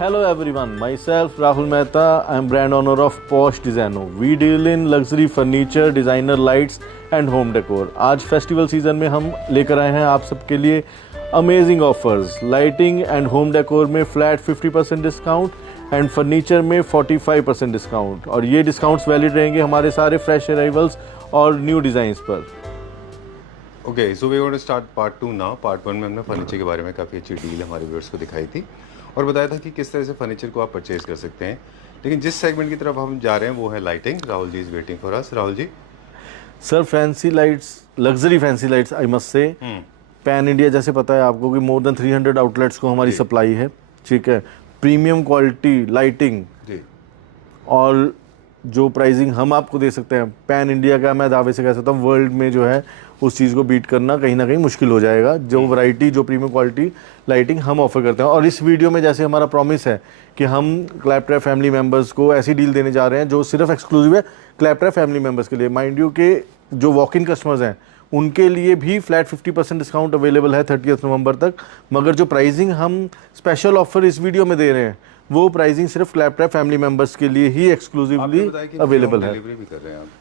Hello everyone, myself Rahul Mehta. I am brand owner of Posh Designo. We deal in luxury furniture, designer lights and home decor. आज festival season में हम लेकर आए हैं आप सबके लिए amazing offers. Lighting and home decor में फ्लैट 50% डिस्काउंट एंड फर्नीचर में 45% डिस्काउंट. और ये डिस्काउंट्स वैलिड रहेंगे हमारे सारे फ्रेश अराइवल्स और न्यू डिज़ाइंस पर. Okay, so we want to start part 2 नाउ. पार्ट 1 में हमने फर्नीचर के बारे में काफ़ी अच्छी डील हमारे व्यूअर्स को दिखाई थी और बताया था कि किस तरह से फर्नीचर को आप परचेज कर सकते हैं. लेकिन जिस सेगमेंट की तरफ हम जा रहे हैं वो है lighting. Rahul ji is waiting for us. Rahul ji. Sir fancy lights, luxury fancy lights I must say, pan India जैसे पता है आपको कि मोर देन 300 आउटलेट्स को हमारी सप्लाई है. ठीक है, प्रीमियम क्वालिटी लाइटिंग जी. और जो प्राइसिंग हम आपको दे सकते हैं पैन इंडिया का, मैं दावे से कह सकता हूँ वर्ल्ड में जो है उस चीज़ को बीट करना कहीं ना कहीं मुश्किल हो जाएगा. जो वैरायटी, जो प्रीमियम क्वालिटी लाइटिंग हम ऑफर करते हैं. और इस वीडियो में जैसे हमारा प्रॉमिस है कि हम क्लैपट्रैप फैमिली मेम्बर्स को ऐसी डील देने जा रहे हैं जो सिर्फ एक्सक्लूसिव है क्लैपट्रैप फैमिली मेम्बर्स के लिए. माइंड यू के जो वॉक इन कस्टमर्स हैं उनके लिए भी फ्लैट 50% डिस्काउंट अवेलेबल है 30 नवंबर तक. मगर जो प्राइसिंग हम स्पेशल ऑफर इस वीडियो में दे रहे हैं वो प्राइसिंग सिर्फ क्लैपट्रैप फैमिली मेंबर्स के लिए ही एक्सक्लूसिवली अवेलेबल है.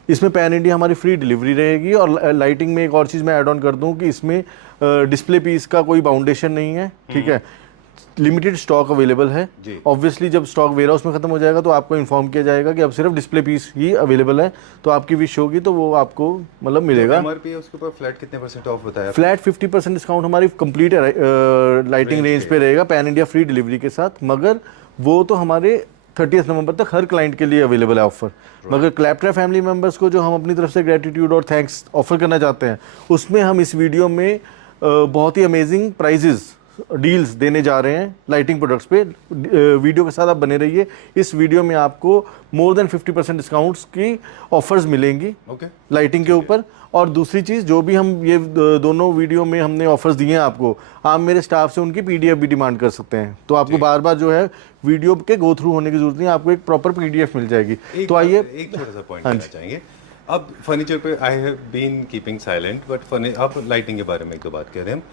इसमें पैन इंडिया हमारी फ्री डिलीवरी रहेगी. और लाइटिंग में एक और चीज़ मैं ऐड ऑन कर दूं कि इसमें डिस्प्ले पीस का कोई बाउंडेशन नहीं है. ठीक है, लिमिटेड स्टॉक अवेलेबल है. ऑब्वियसली जब स्टॉक वेयर हाउस में खत्म हो जाएगा तो आपको इन्फॉर्म किया जाएगा कि अब सिर्फ डिस्प्ले पीस ही अवेलेबल है. तो आपकी विश होगी तो वो आपको मतलब मिलेगा. एमआरपी है उसके ऊपर फ्लैट कितने % ऑफ बताया? फ्लैट 50% डिस्काउंट हमारी कंप्लीट लाइटिंग रेंज पे रहेगा पैन इंडिया फ्री डिलीवरी के साथ. मगर वो तो हमारे 30 नवंबर तक हर क्लाइंट के लिए अवेलेबल है ऑफर. मगर क्लैपट्रैप फैमिली मेंबर्स को जो हम अपनी तरफ से ग्रेटिट्यूड और थैंक्स ऑफर करना चाहते हैं उसमें हम इस वीडियो में बहुत ही अमेजिंग प्राइजेस डील्स देने जा रहे हैं लाइटिंग प्रोडक्ट्स पे. वीडियो के साथ आप बने रहिए. इस वीडियो में आपको मोर देन 50% डिस्काउंट्स की ऑफर्स मिलेंगी लाइटिंग के ऊपर. और दूसरी चीज़, जो भी हम ये दोनों वीडियो में हमने ऑफर्स दिए हैं आपको, आप मेरे स्टाफ से उनकी पीडीएफ भी डिमांड कर सकते हैं. तो आपको बार बार जो है वीडियो के गो थ्रू होने की जरूरत नहीं, आपको एक प्रॉपर पीडीएफ मिल जाएगी. तो आइए एक छोटा सा पॉइंट करना चाहेंगे. अब फर्नीचर पे I have been keeping silent, but अब लाइटिंग के बारे में एक दो बात कह रहे हैं.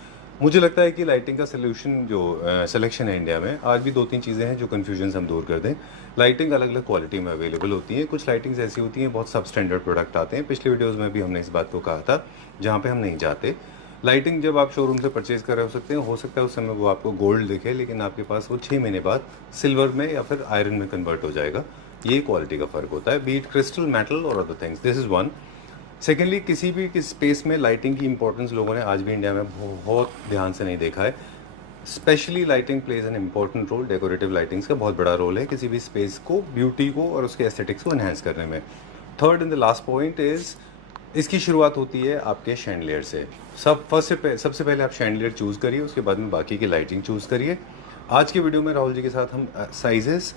मुझे लगता है कि लाइटिंग का सोल्यूशन जो सिलेक्शन है इंडिया में, आज भी 2-3 चीज़ें हैं जो कन्फ्यूजन हम दूर कर दें. लाइटिंग अलग अलग क्वालिटी में अवेलेबल होती है. कुछ लाइटिंग्स ऐसी होती हैं बहुत सब स्टैंडर्ड प्रोडक्ट आते हैं. पिछले वीडियोस में भी हमने इस बात को कहा था जहाँ पे हम नहीं जाते. लाइटिंग जब आप शोरूम से परचेज कर रहे हो सकता है उस समय वो आपको गोल्ड दिखे, लेकिन आपके पास वो 6 महीने बाद सिल्वर में या फिर आयरन में कन्वर्ट हो जाएगा. ये क्वालिटी का फ़र्क होता है, बीट क्रिस्टल, मेटल और other things. This is one. Secondly, किसी भी स्पेस में लाइटिंग की इंपॉर्टेंस लोगों ने आज भी इंडिया में बहुत ध्यान से नहीं देखा है. Specially lighting plays an important role. Decorative lightings का बहुत बड़ा रोल है किसी भी स्पेस को, ब्यूटी को और उसके एस्थेटिक्स को एनहांस करने में. Third and the last point is, इसकी शुरुआत होती है आपके शैंडलियर से. सबसे पहले आप शैंडलियर चूज़ करिए, उसके बाद में बाकी की लाइटिंग चूज़ करिए. आज के वीडियो में राहुल जी के साथ हम साइजेस,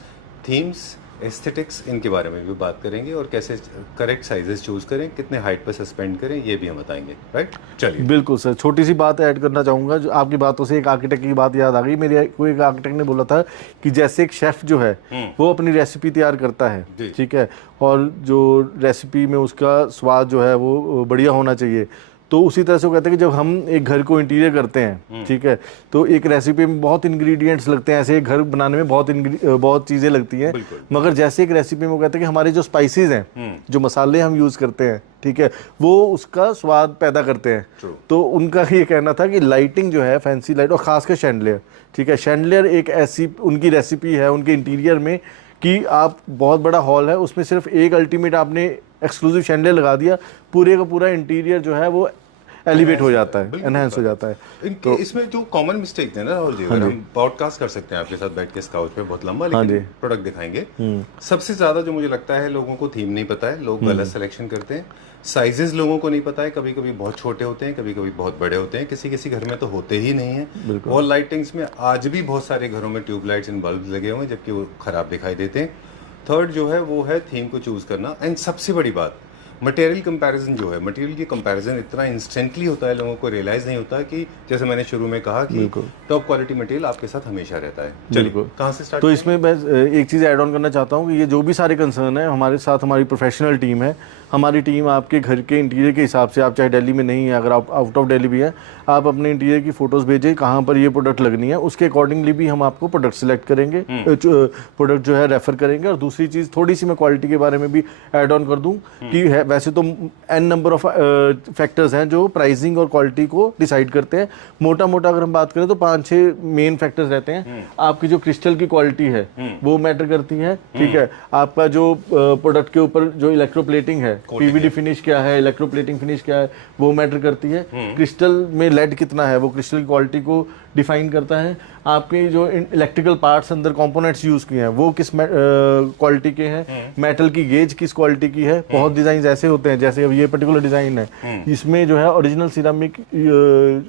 थीम्स, एस्थेटिक्स, इनके बारे में भी बात करेंगे और कैसे करेक्ट साइजेस चूज करें, कितने हाइट पर सस्पेंड करें, ये भी हम बताएंगे. राइट, चलिए. बिल्कुल सर, छोटी सी बात ऐड करना चाहूँगा. जो आपकी बातों से एक आर्किटेक्ट की बात याद आ गई. मेरे कोई एक आर्किटेक्ट ने बोला था कि जैसे एक शेफ़ जो है वो अपनी रेसिपी तैयार करता है, ठीक है, और जो रेसिपी में उसका स्वाद जो है वो बढ़िया होना चाहिए, तो उसी तरह से वो कहते हैं कि जब हम एक घर को इंटीरियर करते हैं, ठीक है, तो एक रेसिपी में बहुत इंग्रेडिएंट्स लगते हैं. ऐसे एक घर बनाने में बहुत चीज़ें लगती हैं. मगर जैसे एक रेसिपी में वो कहते हैं कि हमारे जो स्पाइसेस हैं, जो मसाले हम यूज़ करते हैं, ठीक है, वो उसका स्वाद पैदा करते हैं. तो उनका ये कहना था कि लाइटिंग जो है, फैंसी लाइट और ख़ासकर शैंडलियर, ठीक है, शैंडलियर एक ऐसी उनकी रेसिपी है उनके इंटीरियर में कि आप बहुत बड़ा हॉल है, उसमें सिर्फ एक अल्टीमेट आपने एक्सक्लूसिव शैंडलियर लगा दिया, पूरे का पूरा इंटीरियर जो है वो एलिवेट हो जाता है, एनहांस हो जाता है. तो इसमें जो कॉमन मिस्टेक है ना राहुल जी, अगर हम पॉडकास्ट कर सकते हैं आपके साथ बैठ के स्काउच पे बहुत लंबा, लेकिन प्रोडक्ट दिखाएंगे. सबसे ज्यादा जो मुझे लगता है, लोगों को थीम नहीं पता है, लोग गलत सिलेक्शन करते हैं. साइजेस लोगों को नहीं पता है, कभी कभी बहुत छोटे होते हैं, कभी कभी बहुत बड़े होते हैं, किसी किसी घर में तो होते ही नहीं है. वॉल लाइटिंग्स में आज भी बहुत सारे घरों में ट्यूबलाइट्स एंड बल्ब लगे हुए हैं जबकि वो खराब दिखाई देते हैं. थर्ड जो है वो है थीम को चूज करना. एंड सबसे बड़ी बात, मटेरियल कंपैरिजन जो है, मटेरियल की कंपैरिजन इतना इंस्टेंटली होता है, लोगों को रियलाइज नहीं होता कि जैसे मैंने शुरू में कहा कि टॉप क्वालिटी मटेरियल आपके साथ हमेशा रहता है. चलिए, कहाँ से स्टार्ट? तो इसमें मैं एक चीज़ ऐड ऑन करना चाहता हूँ कि ये जो भी सारे कंसर्न है, हमारे साथ हमारी प्रोफेशनल टीम है हमारी टीम आपके घर के इंटीरियर के हिसाब से, आप चाहे दिल्ली में नहीं है, अगर आप आउट ऑफ दिल्ली भी है, आप अपने इंटीरियर की फ़ोटोज़ भेजें कहाँ पर ये प्रोडक्ट लगनी है, उसके अकॉर्डिंगली भी हम आपको प्रोडक्ट सेलेक्ट करेंगे, प्रोडक्ट जो है रेफ़र करेंगे। और दूसरी चीज़ थोड़ी सी मैं क्वालिटी के बारे में भी ऐड ऑन कर दूँ कि है वैसे तो एन नंबर ऑफ फैक्टर्स हैं जो प्राइसिंग और क्वालिटी को डिसाइड करते हैं। मोटा मोटा अगर हम बात करें तो 5-6 मेन फैक्टर्स रहते हैं। आपकी जो क्रिस्टल की क्वालिटी है वो मैटर करती है, ठीक है। आपका जो प्रोडक्ट के ऊपर जो इलेक्ट्रोप्लेटिंग है, पीवीडी फिनिश क्या है, इलेक्ट्रोप्लेटिंग फिनिश क्या है, वो मैटर करती है। क्रिस्टल में लेड कितना है, वो क्रिस्टल की क्वालिटी को डिफाइन करता है। आपके जो इलेक्ट्रिकल पार्ट्स अंदर कंपोनेंट्स यूज किए हैं वो किस क्वालिटी के हैं, मेटल की गेज किस क्वालिटी की है। बहुत डिजाइन ऐसे होते हैं, जैसे अब ये पर्टिकुलर डिजाइन है, इसमें जो है ओरिजिनल सिरामिक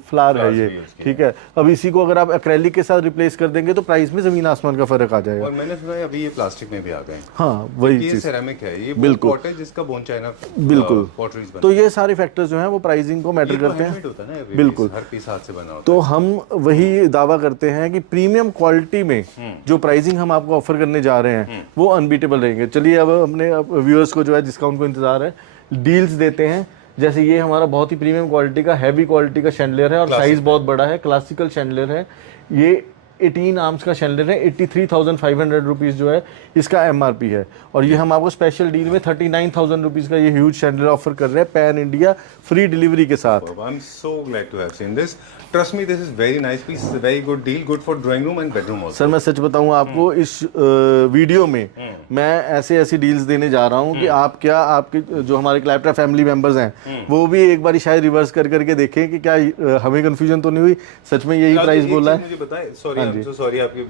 फ्लावर है ये, ठीक है। अब इसी को अगर आप एक्रेलिक के साथ रिप्लेस कर देंगे तो प्राइस में जमीन आसमान का फर्क आ जाएगा। और मैंने सुना है अभी ये प्लास्टिक में भी आ गए। हाँ, वही ये सिरेमिक है, ये बिल्कुल पॉट है जिसका बोन चाइना बिल्कुल। पॉटरीज तो ये सारे फैक्टर्स जो हैं वो प्राइसिंग को मैटर करते हैं। बिल्कुल, हर पीस हाथ से बना होता तो हम वही दावा करते हैं कि प्रीमियम क्वालिटी में जो प्राइसिंग हम आपको ऑफर करने जा रहे हैं वो अनबीटेबल रहेंगे। चलिए अब अपने व्यूअर्स को जो है डिस्काउंट को इंतजार है, डील्स देते हैं। जैसे ये हमारा बहुत ही प्रीमियम क्वालिटी का हैवी क्वालिटी का शैंडलियर है और साइज बहुत बड़ा है, क्लासिकल शैंडलियर है। ये 18 आर्म्स का शैंडलियर है, 83,500 रुपीज़ जो है इसका एमआरपी है। और ये हम आपको स्पेशल डील में 39,000 रुपीज़ का ये ह्यूज शैंडलियर ऑफर कर रहे हैं पैन इंडिया फ्री डिलीवरी के साथ। I am so glad to have seen this, trust me, this is very nice piece, very good deal, good for drawing room and bedroom also. Sir मैं सच बताऊं आपको, इस वीडियो में मैं ऐसी डील्स देने जा रहा हूं कि आप क्या, आपके जो हमारे क्लैप्ट्रा फैमिली मेंबर्स हैं वो भी एक बार शायद रिवर्स करके देखें कि क्या हमें कंफ्यूजन तो नहीं हुई, सच में यही प्राइस बोला है। मुझे बताएं, sorry I am so sorry, आपकी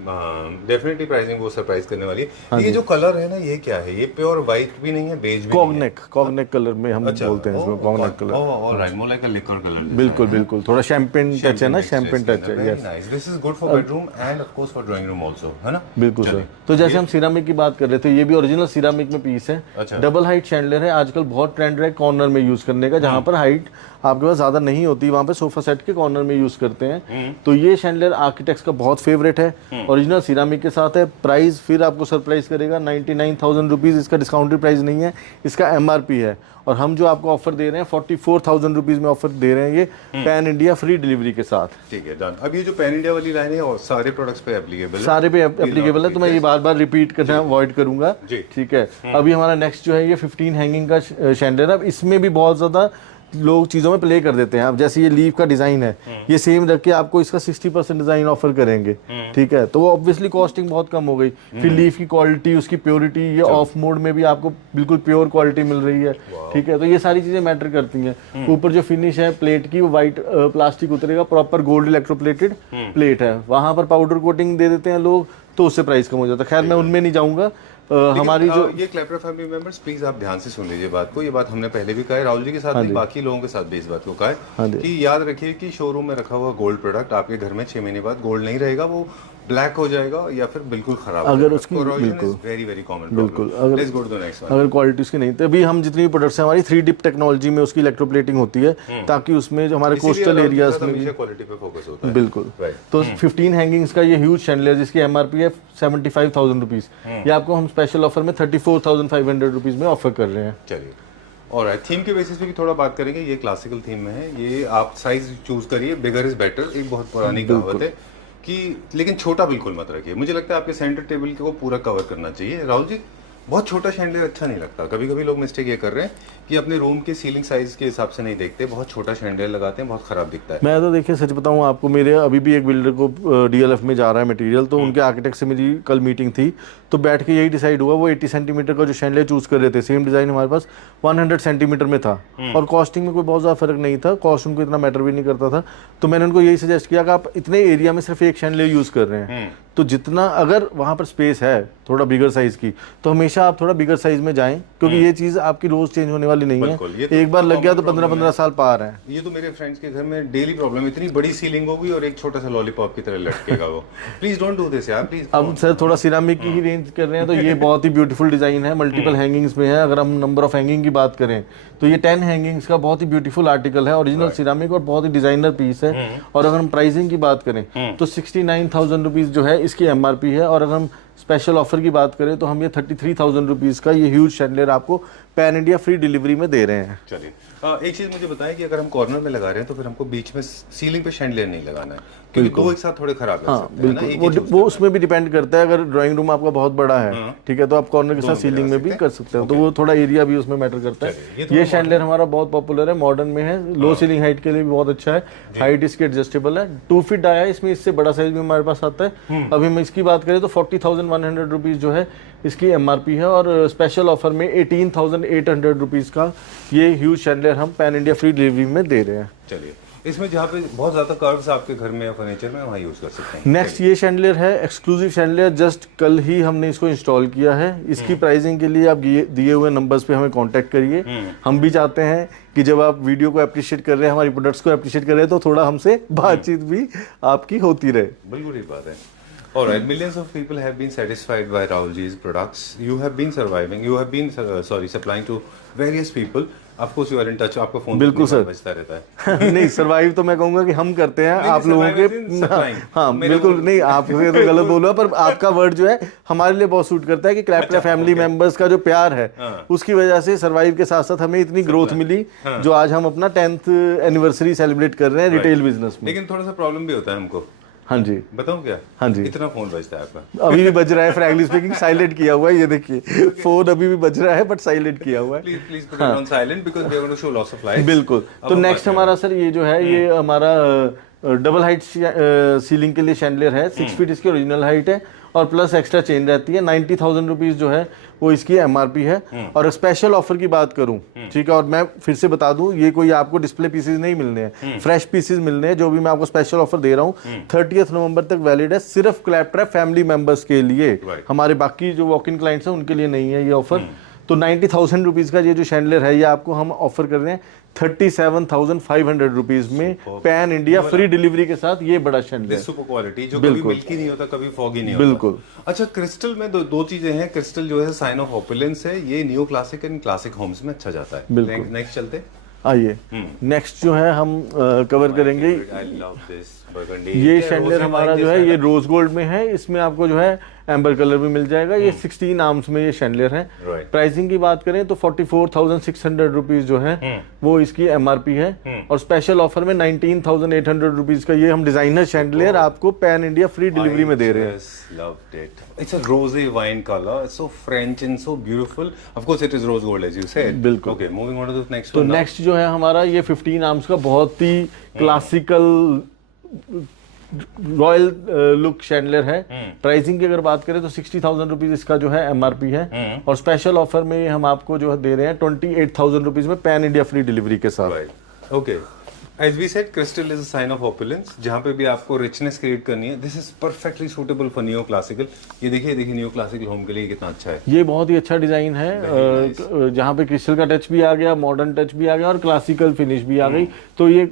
डेफिनेटली प्राइसिंग वो सरप्राइज करने वाली है। ये जो कलर है ना, ये क्या है? ये प्योर व्हाइट भी नहीं है, बेज भी नहीं है, कॉग्नेक कलर में हम बोलते हैं इसको, cognac colour. Alright, more like a liquor colour. बिल्कुल, थोड़ा शैंपेन टच है ना, शैंपेन टच है। Very nice, this is good for bedroom and of course for drawing room also, है ना? बिल्कुल सर। तो जैसे हम सिरामिक की बात कर रहे थे, ये भी ओरिजिनल सिरामिक में पीस है। डबल हाइट शैंडलियर है, आजकल बहुत ट्रेंड है कॉर्नर में यूज करने का, जहां पर हाइट आपके पास ज्यादा नहीं होती, वहां पे सोफा सेट के कॉर्नर में यूज करते हैं। तो ये शैंडलियर आर्किटेक्ट्स का बहुत फेवरेट है, ओरिजिनल सिरामिक के साथ है। प्राइस फिर आपको सरप्राइज करेगा, 99,000 रुपीज इसका डिस्काउंटेड प्राइस नहीं है, इसका एमआरपी है। और हम जो आपको ऑफर दे रहे हैं 44,000 रुपीज में ऑफर दे रहे हैं ये पैन इंडिया फ्री डिलीवरी के साथ। ठीक है, डन। अब ये जो पैन इंडिया वाली लाइन है और सारे प्रोडक्ट्स पे एप्लीकेबल है, सारे पे एप्लीकेबल है, तो मैं ये बार बार रिपीट करना अवॉइड करूंगा, ठीक है। अभी हमारा नेक्स्ट जो है ये 15 हैंगिंग का शैंडलियर। अब इसमें भी बहुत ज्यादा लोग चीज़ों में प्ले कर देते हैं। अब जैसे ये लीफ का डिज़ाइन है, ये सेम रख के आपको इसका 60% डिज़ाइन ऑफर करेंगे, ठीक है। तो वो ऑब्वियसली कॉस्टिंग बहुत कम हो गई। फिर लीफ की क्वालिटी, उसकी प्योरिटी, ये ऑफ मोड में भी आपको बिल्कुल प्योर क्वालिटी मिल रही है, ठीक है। तो ये सारी चीज़ें मैटर करती हैं। ऊपर जो फिनिश है प्लेट की, वो वाइट प्लास्टिक उतरेगा, प्रॉपर गोल्ड इलेक्ट्रोप्लेटेड प्लेट है। वहाँ पर पाउडर कोटिंग दे देते हैं लोग, तो उससे प्राइस कम हो जाता है। खैर मैं उनमें नहीं जाऊँगा। हमारी जो ये क्लैप्ट्रा फैमिली मेंबर्स, प्लीज आप ध्यान से सुन लीजिए बात को। ये बात हमने पहले भी कहा है, राहुल जी के साथ भी, बाकी लोगों के साथ भी इस बात को कहा है कि याद रखिए कि शोरूम में रखा हुआ गोल्ड प्रोडक्ट आपके घर में 6 महीने बाद गोल्ड नहीं रहेगा, वो ब्लैक हो जाएगा या फिर बिल्कुल खराब हो अगर उसकी वेरी वेरी कॉमन बिल्कुल let's go to the next one. अगर क्वालिटी उसकी नहीं, तो अभी हम जितनी प्रोडक्ट्स हैं हमारी 3D टेक्नोलॉजी में उसकी इलेक्ट्रोप्लेटिंग होती है, ताकि उसमें जो हमारे कोस्टल एरियाज में क्वालिटी पे फोकस होता है। बिल्कुल। तो 15 हैंगिंग्स का ये ह्यूज शैंडलियर जिसकी एमआरपी है 75,000 रुपीज, ये आपको हम स्पेशल ऑफर में 34,500 रुपीज में ऑफर कर रहे हैं। चलिए, और थीम के बेसिस पे भी थोड़ा बात करेंगे। ये क्लासिकल थीम में है, ये आप साइज चूज करिए, बिगर इज बेटर, एक बहुत पुरानी कहावत है कि, लेकिन छोटा बिल्कुल मत रखिए। मुझे लगता है आपके सेंटर टेबल को पूरा कवर करना चाहिए। राहुल जी, बहुत छोटा शैंडलियर अच्छा नहीं लगता। कभी कभी लोग मिस्टेक ये कर रहे हैं कि अपने रूम के सीलिंग साइज के हिसाब से नहीं देखते, बहुत छोटा शैंडलियर लगाते हैं, बहुत खराब दिखता है। मैं तो देखिए सच बताऊं आपको, मेरे अभी भी एक बिल्डर को डीएलएफ में जा रहा है मटेरियल, तो उनके आर्किटेक्ट से मेरी कल मीटिंग थी, तो बैठ के यही डिसाइड हुआ, वो 80 सेंटीमीटर का जो शैंडलियर चूज कर रहे थे, सेम डिजाइन हमारे पास 100 सेंटीमीटर में था, और कॉस्टिंग में कोई बहुत ज़्यादा फर्क नहीं था, कॉस्ट उनको इतना मैटर भी नहीं करता था। तो मैंने उनको यही सजेस्ट किया कि आप इतने एरिया में सिर्फ एक शैंडलियर यूज़ कर रहे हैं, तो जितना अगर वहाँ पर स्पेस है थोड़ा बिगर साइज की, तो हमेशा आप थोड़ा बिगर साइज में जाएं, क्योंकि ये चीज़ आपकी रोज चेंज होने वाली नहीं है। एक बार लग गया तो 15-15 साल पार है। ये तो मेरे फ्रेंड्स के घर में डेली प्रॉब्लम, इतनी बड़ी सीलिंग होगी और एक छोटा सा लॉलीपॉप की तरह लटकेगा वो। प्लीज डोंट डू दिस यार, प्लीज। अब सर थोड़ा सिरामिक की ही रेंज कर रहे हैं, तो ये बहुत ही ब्यूटीफुल डिजाइन है, मल्टीपल हैंगिंग्स में है। अगर हम नंबर ऑफ हैंगिंग की बात करें तो ये 10 हैंगिंग्स का बहुत ही ब्यूटीफुल आर्टिकल है, ओरिजिनल सिरामिक और बहुत ही डिजाइनर पीस है। और अगर हम प्राइसिंग की बात करें तो 69,000 रुपीज जो है इसकी एमआरपी है, और अगर हम स्पेशल ऑफर की बात करें तो हम ये 33,000 रुपीज का ये ह्यूज शैंडलियर आपको पैन इंडिया फ्री डिलीवरी में दे रहे हैं। चलिए एक चीज मुझे बताएं कि अगर हम कॉर्नर में लगा रहे हैं तो फिर हमको बीच में सीलिंग पे शैंडलियर नहीं लगाना है, क्योंकि दो एक साथ थोड़े खराब लग हाँ सकते हैं ना, बिल्कुल, एक ही चूज वो उसमें भी डिपेंड करता है। अगर ड्राइंग रूम आपका बहुत बड़ा है, ठीक है, तो आप कॉर्नर के साथ सीलिंग में भी कर सकते हो, तो वो थोड़ा एरिया भी उसमें मैटर करता है। ये शैंडलियर हमारा बहुत पॉपुलर है, मॉडर्न में है, लो सीलिंग हाइट के लिए भी बहुत अच्छा है, हाइट इसकी एडजस्टेबल है, 2 फीट आया है इसमें, इससे बड़ा साइज भी हमारे पास आता है। अभी हम इसकी बात करें तो 40,100 रुपीज़ जो है इसकी एमआरपी है, और स्पेशल ऑफर में 18,800 रुपीज़ का ये ह्यूज शैंडलियर हम पैन इंडिया फ्री डिलीवरी में दे रहे हैं। चलिए इसमें जहाँ पे बहुत ज्यादा कर्व्स आपके घर में या फर्नीचर में वहाँ यूज कर सकते हैं। नेक्स्ट ये शैंडलियर है एक्सक्लूसिव शैंडलियर, जस्ट कल ही हमने इसको इंस्टॉल किया है। इसकी प्राइसिंग के लिए आप दिए हुए नंबर्स पे हमें कांटेक्ट करिए। हम भी चाहते हैं कि जब आप वीडियो को अप्रिशिएट कर रहे हैं, हमारी प्रोडक्ट्स को अप्रिशिएट कर रहे हैं, तो थोड़ा हमसे बातचीत भी आपकी होती रहे। बिल्कुल ठीक बात है। Alright, millions of people have been satisfied by Rahul Ji's products. You have been surviving. You have been supplying to various people. Of course, you are in touch. आपका फोन बिल्कुल सर बजता रहता है। नहीं, सर्वाइव तो मैं कहूंगा कि हम करते हैं आप लोगों के। हाँ बिल्कुल, नहीं आपसे तो गलत बोला, पर आपका वर्ड जो है हमारे लिए बहुत सूट करता है कि क्लैप्ट्रा फैमिली मेंबर्स का जो प्यार है उसकी वजह से सर्वाइव के साथ साथ हमें इतनी ग्रोथ मिली, जो आज हम अपना 10th एनिवर्सरी सेलिब्रेट कर रहे हैं रिटेल बिजनेस में। लेकिन थोड़ा सा प्रॉब्लम भी होता है हमको। हाँ जी बताऊं क्या? हाँ जी, इतना फोन बजता है आपका। अभी भी बज रहा है, फ्रैंकली स्पीकिंग साइलेंट किया हुआ है, ये देखिए फोन अभी भी बज रहा है बट साइलेंट किया हुआ है। Please put it on silent because we are going to show lots of lights. बिल्कुल। तो नेक्स्ट हमारा सर ये जो है ये हमारा डबल हाइट सीलिंग के लिए शैंडलियर है, 6 फीट इसकी ओरिजिनल हाइट है, और प्लस एक्स्ट्रा चेन रहती है। 90,000 रुपीज जो है वो इसकी एमआरपी है। और स्पेशल ऑफर की बात करूं, ठीक है, और मैं फिर से बता दूं, ये कोई आपको डिस्प्ले पीसेस नहीं मिलने हैं, फ्रेश पीसेस मिलने हैं। जो भी मैं आपको स्पेशल ऑफर दे रहा हूं 30 नवंबर तक वैलिड है, सिर्फ क्लैप्ट्रा फैमिली मेंबर्स के लिए। हमारे बाकी जो वॉक इन क्लाइंट्स हैं उनके लिए नहीं है ये ऑफर। तो 90,000 रुपीज का ये जो शैंडलियर है ये आपको हम ऑफर कर रहे हैं 37,500 रुपीज में, पैन इंडिया फ्री डिलीवरी के साथ। ये बड़ा शैंडलियर सुपर क्वालिटी, जो कभी मिल्की नहीं होता, कभी फॉगी नहीं होता। बिल्कुल। अच्छा, क्रिस्टल में दो चीजें हैं। क्रिस्टल जो है साइन ऑफ ऑपुलेंस है, ये new classic and classic homes में अच्छा जाता है। बिल्कुल। नेक्स्ट चलते आइए, नेक्स्ट जो है हम कवर करेंगे ये शैंडलियर हमारा जो है ये रोज गोल्ड में है, इसमें आपको जो है एम्बर कलर भी मिल जाएगा। ये 16 आर्म्स में ये शैंडलियर है। प्राइसिंग की बात करें तो 44,600 रुपीज जो है वो इसकी एमआरपी है, और स्पेशल ऑफर में 19,800 रुपीज का ये हम डिजाइनर शैंडलियर आपको पैन इंडिया फ्री डिलीवरी में दे रहे हैं। Loved it. It's a rosy wine color. It's so French and so beautiful. Of course, it is rose gold as you said. बिल्कुल। Okay, moving on to the next तो one. Next जो है हमारा ये 15 arms का बहुत ही classical royal look chandelier है। Pricing की अगर बात करें तो 60,000 रुपीज इसका जो है एमआरपी है, और स्पेशल ऑफर में हम आपको जो है दे रहे हैं 28,000 रुपीज में पैन इंडिया फ्री डिलीवरी के साथ। Right. Okay. As we said, crystal is a sign of opulence. जहाँ पे भी आपको richness create करनी है, this is perfectly suitable for neo classical. ये देखिए न्यू क्लासिकल होम के लिए कितना अच्छा है। ये बहुत ही अच्छा डिजाइन है, जहाँ पे क्रिस्टल का टच भी आ गया, मॉडर्न टच भी आ गया, और क्लासिकल फिनिश भी आ गई। तो ये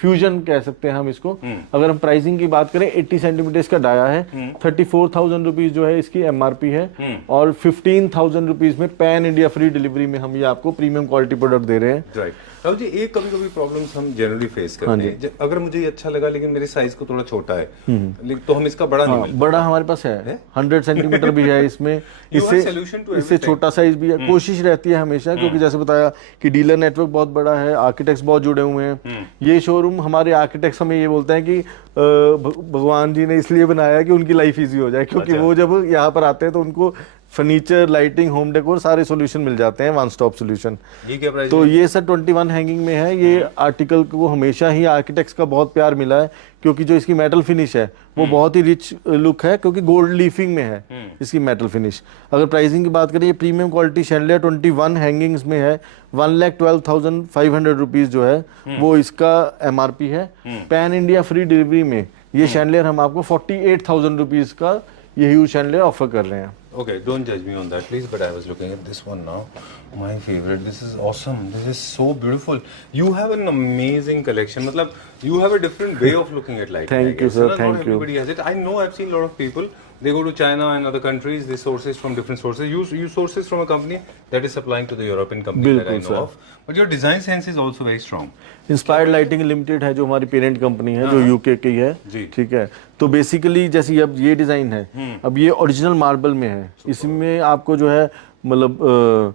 फ्यूजन कह सकते हैं हम इसको। अगर हम प्राइसिंग की बात करें, 80 सेंटीमीटर का डाया है, 34,000 रुपीज जो है इसकी एमआरपी है, और 15,000 रुपीज में पैन इंडिया फ्री डिलीवरी में हम ये आपको प्रीमियम क्वालिटी प्रोडक्ट दे रहे हैं। राइट। राहुल जी, एक कभी प्रॉब्लम्स हम जनरली फेस करते हैं। अगर मुझे ये अच्छा लगा लेकिन मेरे साइज को थोड़ा छोटा है, तो हम इसका बड़ा नहीं मिलता। बड़ा हमारे पास है 100 सेंटीमीटर भी है इसमें, इससे छोटा साइज भी है। कोशिश रहती है हमेशा, क्योंकि जैसे बताया कि डीलर नेटवर्क बहुत बड़ा है, आर्किटेक्ट्स बहुत जुड़े हुए हैं। ये शोरूम हमारे आर्किटेक्ट्स हमें ये बोलते हैं कि भगवान जी ने इसलिए बनाया कि उनकी लाइफ इजी हो जाए, क्योंकि वो जब यहाँ पर आते हैं तो उनको फर्नीचर, लाइटिंग, होम डेकोर सारे सॉल्यूशन मिल जाते हैं, वन स्टॉप सॉल्यूशन। तो ये सर 21 हैंगिंग में है। ये आर्टिकल को हमेशा ही आर्किटेक्ट्स का बहुत प्यार मिला है, क्योंकि जो इसकी मेटल फिनिश है वो बहुत ही रिच लुक है, क्योंकि गोल्ड लीफिंग में है इसकी मेटल फिनिश। अगर प्राइसिंग की बात करें, ये प्रीमियम क्वालिटी शैंडलियर 21 हैंगिंग्स में है, 1,12,500 रुपीज जो है वो इसका एमआरपी है। पैन इंडिया फ्री डिलीवरी में ये शैंडलियर हम आपको 48,000 रुपीज का ये ह्यूज शैंडलियर ऑफर कर रहे हैं। Okay, don't judge me on that, please. But I was looking at this one now. My favorite. This is awesome. This is so beautiful. You have an amazing collection. मतलब, you have a different way of looking at lighting. Thank you, sir. Thank you. Not everybody has it. I know. I've seen a lot of people. They go to China and other countries. They source it from different sources. You source it from a company that is supplying to the European company that I know of. But your design sense is also very strong. Inspired lighting limited है जो हमारी parent company है, जो UK की है। ठीक है, तो बेसिकली जैसे अब ये डिजाइन है, अब ये ओरिजिनल मार्बल में है। इसमें आपको जो है मतलब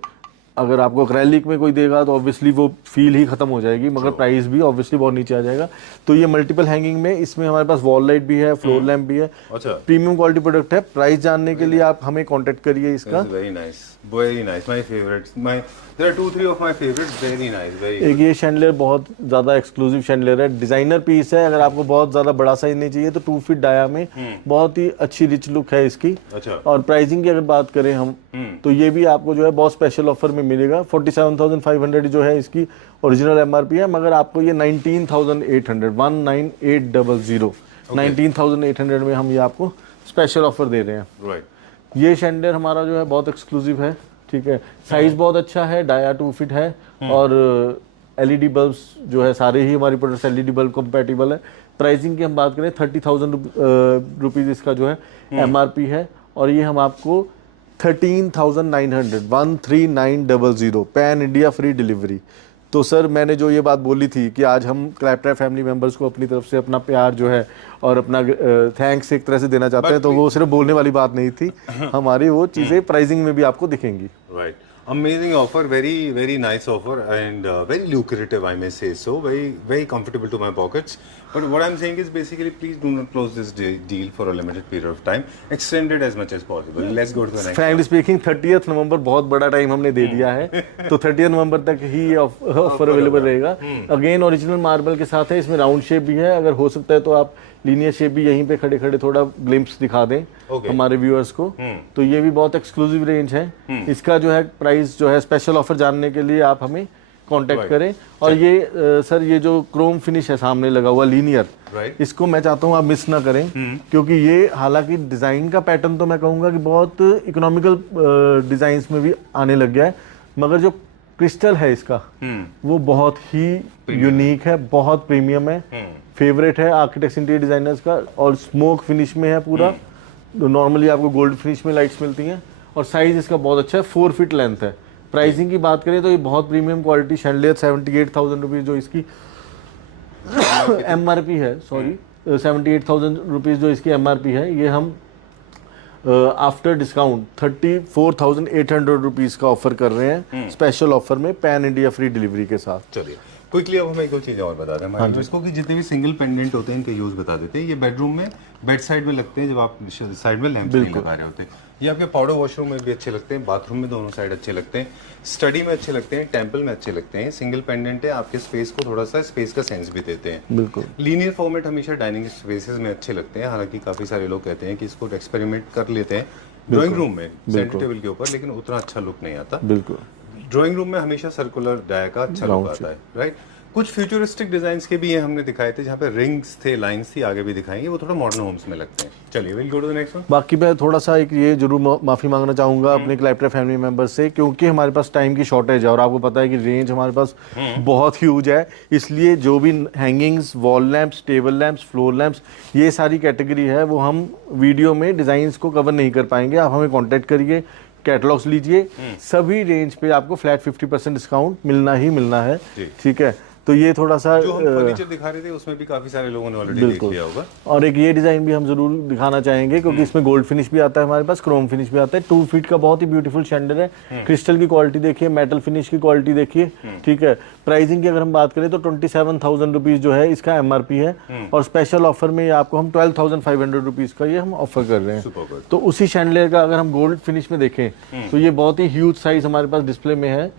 अगर आपको एक्रेलिक में कोई देगा तो ऑब्वियसली वो फील ही खत्म हो जाएगी, मगर प्राइस भी ऑब्वियसली बहुत नीचे आ जाएगा। तो ये मल्टीपल हैंगिंग में इसमें हमारे पास वॉल लाइट भी है, फ्लोर लैंप भी है। अच्छा, प्रीमियम क्वालिटी प्रोडक्ट है। प्राइस जानने के लिए आप हमें कांटेक्ट करिए इसका। Very nice, my favourites, there are 2-3 of my favourites, very nice, very. एक ये शैंडलियर बहुत ज़्यादा एक्सक्लूसिव शैंडलियर है, डिज़ाइनर पीस है। अगर आपको बहुत ज़्यादा बड़ा साइज नहीं चाहिए तो 2 फीट डाया में बहुत ही अच्छी रिच लुक है इसकी। अच्छा, और प्राइसिंग की अगर बात करें हम तो ये भी आपको जो है बहुत स्पेशल ऑफर में मिलेगा। 47,500 जो है इसकी ओरिजिनल एमआरपी है, मगर आपको ये 19,800 19,800 में हम ये आपको स्पेशल ऑफर दे रहे हैं। राइट। ये शैंडलियर हमारा जो है बहुत एक्सक्लूसिव है, ठीक है। साइज बहुत अच्छा है, डाया 2 फीट है और एलईडी बल्ब्स जो है सारे ही हमारी प्रोडक्ट्स एलईडी बल्ब कंपैटिबल है। प्राइसिंग की हम बात करें 30,000 रुपीज़ इसका जो है एमआरपी है, और ये हम आपको 13,900 पैन इंडिया फ्री डिलीवरी। तो सर मैंने जो ये बात बोली थी कि आज हम क्लैपट्रैप फैमिली मेंबर्स को अपनी तरफ से अपना प्यार जो है और अपना थैंक्स एक तरह से देना चाहते हैं, तो वो सिर्फ बोलने वाली बात नहीं थी, हमारी वो चीज़ें प्राइसिंग में भी आपको दिखेंगी। Right, amazing offer, very nice offer, and very lucrative, I may say so, very comfortable to my pockets. But what I'm saying is basically, please do not close this deal for a limited period of time. Extend it as much as possible. Let's go to the next. Frankly speaking, 30th नवंबर बहुत बड़ा time हमने दे दिया है, तो 30th नवंबर तक ही offer available रहेगा। Again original marble के साथ है, इसमें राउंड शेप भी है। अगर हो सकता है तो आप लीनियर शेप भी यहीं पे खड़े खड़े थोड़ा ग्लिम्प्स दिखा दें हमारे व्यूअर्स को। तो ये भी बहुत एक्सक्लूसिव रेंज है। इसका जो है प्राइस जो है स्पेशल ऑफर जानने के लिए आप हमें कांटेक्ट करें। और ये सर ये जो क्रोम फिनिश है सामने लगा हुआ लीनियर, इसको मैं चाहता हूँ आप मिस ना करें, क्योंकि ये हालांकि डिज़ाइन का पैटर्न तो मैं कहूँगा कि बहुत इकोनॉमिकल डिज़ाइंस में भी आने लग गया है, मगर जो क्रिस्टल है इसका वो बहुत ही यूनिक है, बहुत प्रीमियम है, फेवरेट है आर्किटेक्ट्स इंटीरियर डिजाइनर्स का। और स्मोक फिनिश में है पूरा। नॉर्मली आपको गोल्ड फिनिश में लाइट्स मिलती हैं, और साइज इसका बहुत अच्छा है, 4 फीट लेंथ है। प्राइसिंग की बात करें तो ये बहुत प्रीमियम क्वालिटी शैंडलियर 78,000 रुपीज़ जो इसकी एमआरपी है, 78,000 रुपीज़ जो इसकी एमआरपी है, ये हम आफ्टर डिस्काउंट 34,800 रुपीज़ का ऑफर कर रहे हैं, स्पेशल ऑफर में पैन इंडिया फ्री डिलीवरी के साथ। चलिए क्विकली अब हमें एक और चीज़ और बता दें हमारे इसको कि जितने भी सिंगल पेंडेंट होते हैं इनका यूज़ बता देते हैं। ये बेडरूम में बेड साइड में लगते हैं जब आप साइड में लैंप नहीं लगा रहे होते। ये आपके पाउडर वॉशरूम में भी अच्छे लगते हैं, बाथरूम में दोनों साइड अच्छे लगते हैं, स्टडी में अच्छे लगते हैं, टेंपल में अच्छे लगते हैं। सिंगल पेंडेंट है, आपके स्पेस को थोड़ा सा स्पेस का सेंस भी देते हैं। बिल्कुल। लीनियर फॉर्मेट हमेशा डाइनिंग स्पेसेस में अच्छे लगते हैं, हालांकि काफ़ी सारे लोग कहते हैं कि इसको एक्सपेरिमेंट कर लेते हैं ड्राइंग रूम में सेंटर टेबल के ऊपर, लेकिन उतना अच्छा लुक नहीं आता। बिल्कुल। ड्राइंग रूम में हमेशा सर्कुलर डाया का अच्छा लुक आता है, राइट। कुछ फ्यूचरिस्टिक डिजाइन्स के भी हमने दिखाए थे, जहाँ पे रिंग्स थे, लाइंस थी, आगे भी दिखाएंगे, वो थोड़ा मॉडर्न होम्स में लगते हैं। चलिए will go to the next one. बाकी मैं थोड़ा सा एक ये जरूर माफ़ी मांगना चाहूँगा अपने क्लैपट्रैप फैमिली मेंबर्स से, क्योंकि हमारे पास टाइम की शॉर्टेज है और आपको पता है कि रेंज हमारे पास बहुत ह्यूज है, इसलिए जो भी hangings, wall lamps, table lamps, floor lamps, ये सारी कैटेगरी है वो हम वीडियो में डिज़ाइंस को कवर नहीं कर पाएंगे। आप हमें कॉन्टैक्ट करिए, कैटलॉग्स लीजिए, सभी रेंज पे आपको फ्लैट 50% डिस्काउंट मिलना ही मिलना है, ठीक है। तो ये थोड़ा सा जो हम फर्नीचर दिखा रहे थे उसमें भी काफी सारे लोगों ने ऑलरेडी देख लिया होगा। और एक ये डिजाइन भी हम जरूर दिखाना चाहेंगे, क्योंकि इसमें गोल्ड फिनिश भी आता है हमारे पास, क्रोम फिनिश भी आता है। 2 फीट का बहुत ही ब्यूटीफुल शैंडलियर है। क्रिस्टल की क्वालिटी देखिए, मेटल फिनिश की क्वालिटी देखिए, ठीक है। प्राइसिंग की अगर हम बात करें तो 27,000 रुपीज जो है इसका एमआरपी है, और स्पेशल ऑफर में आपको हम 12,500 रुपीज का ये हम ऑफर कर रहे हैं। तो उसी शैंडलियर का अगर हम गोल्ड फिनिश में देखें तो ये बहुत ही ह्यूज साइज हमारे पास डिस्प्ले में है,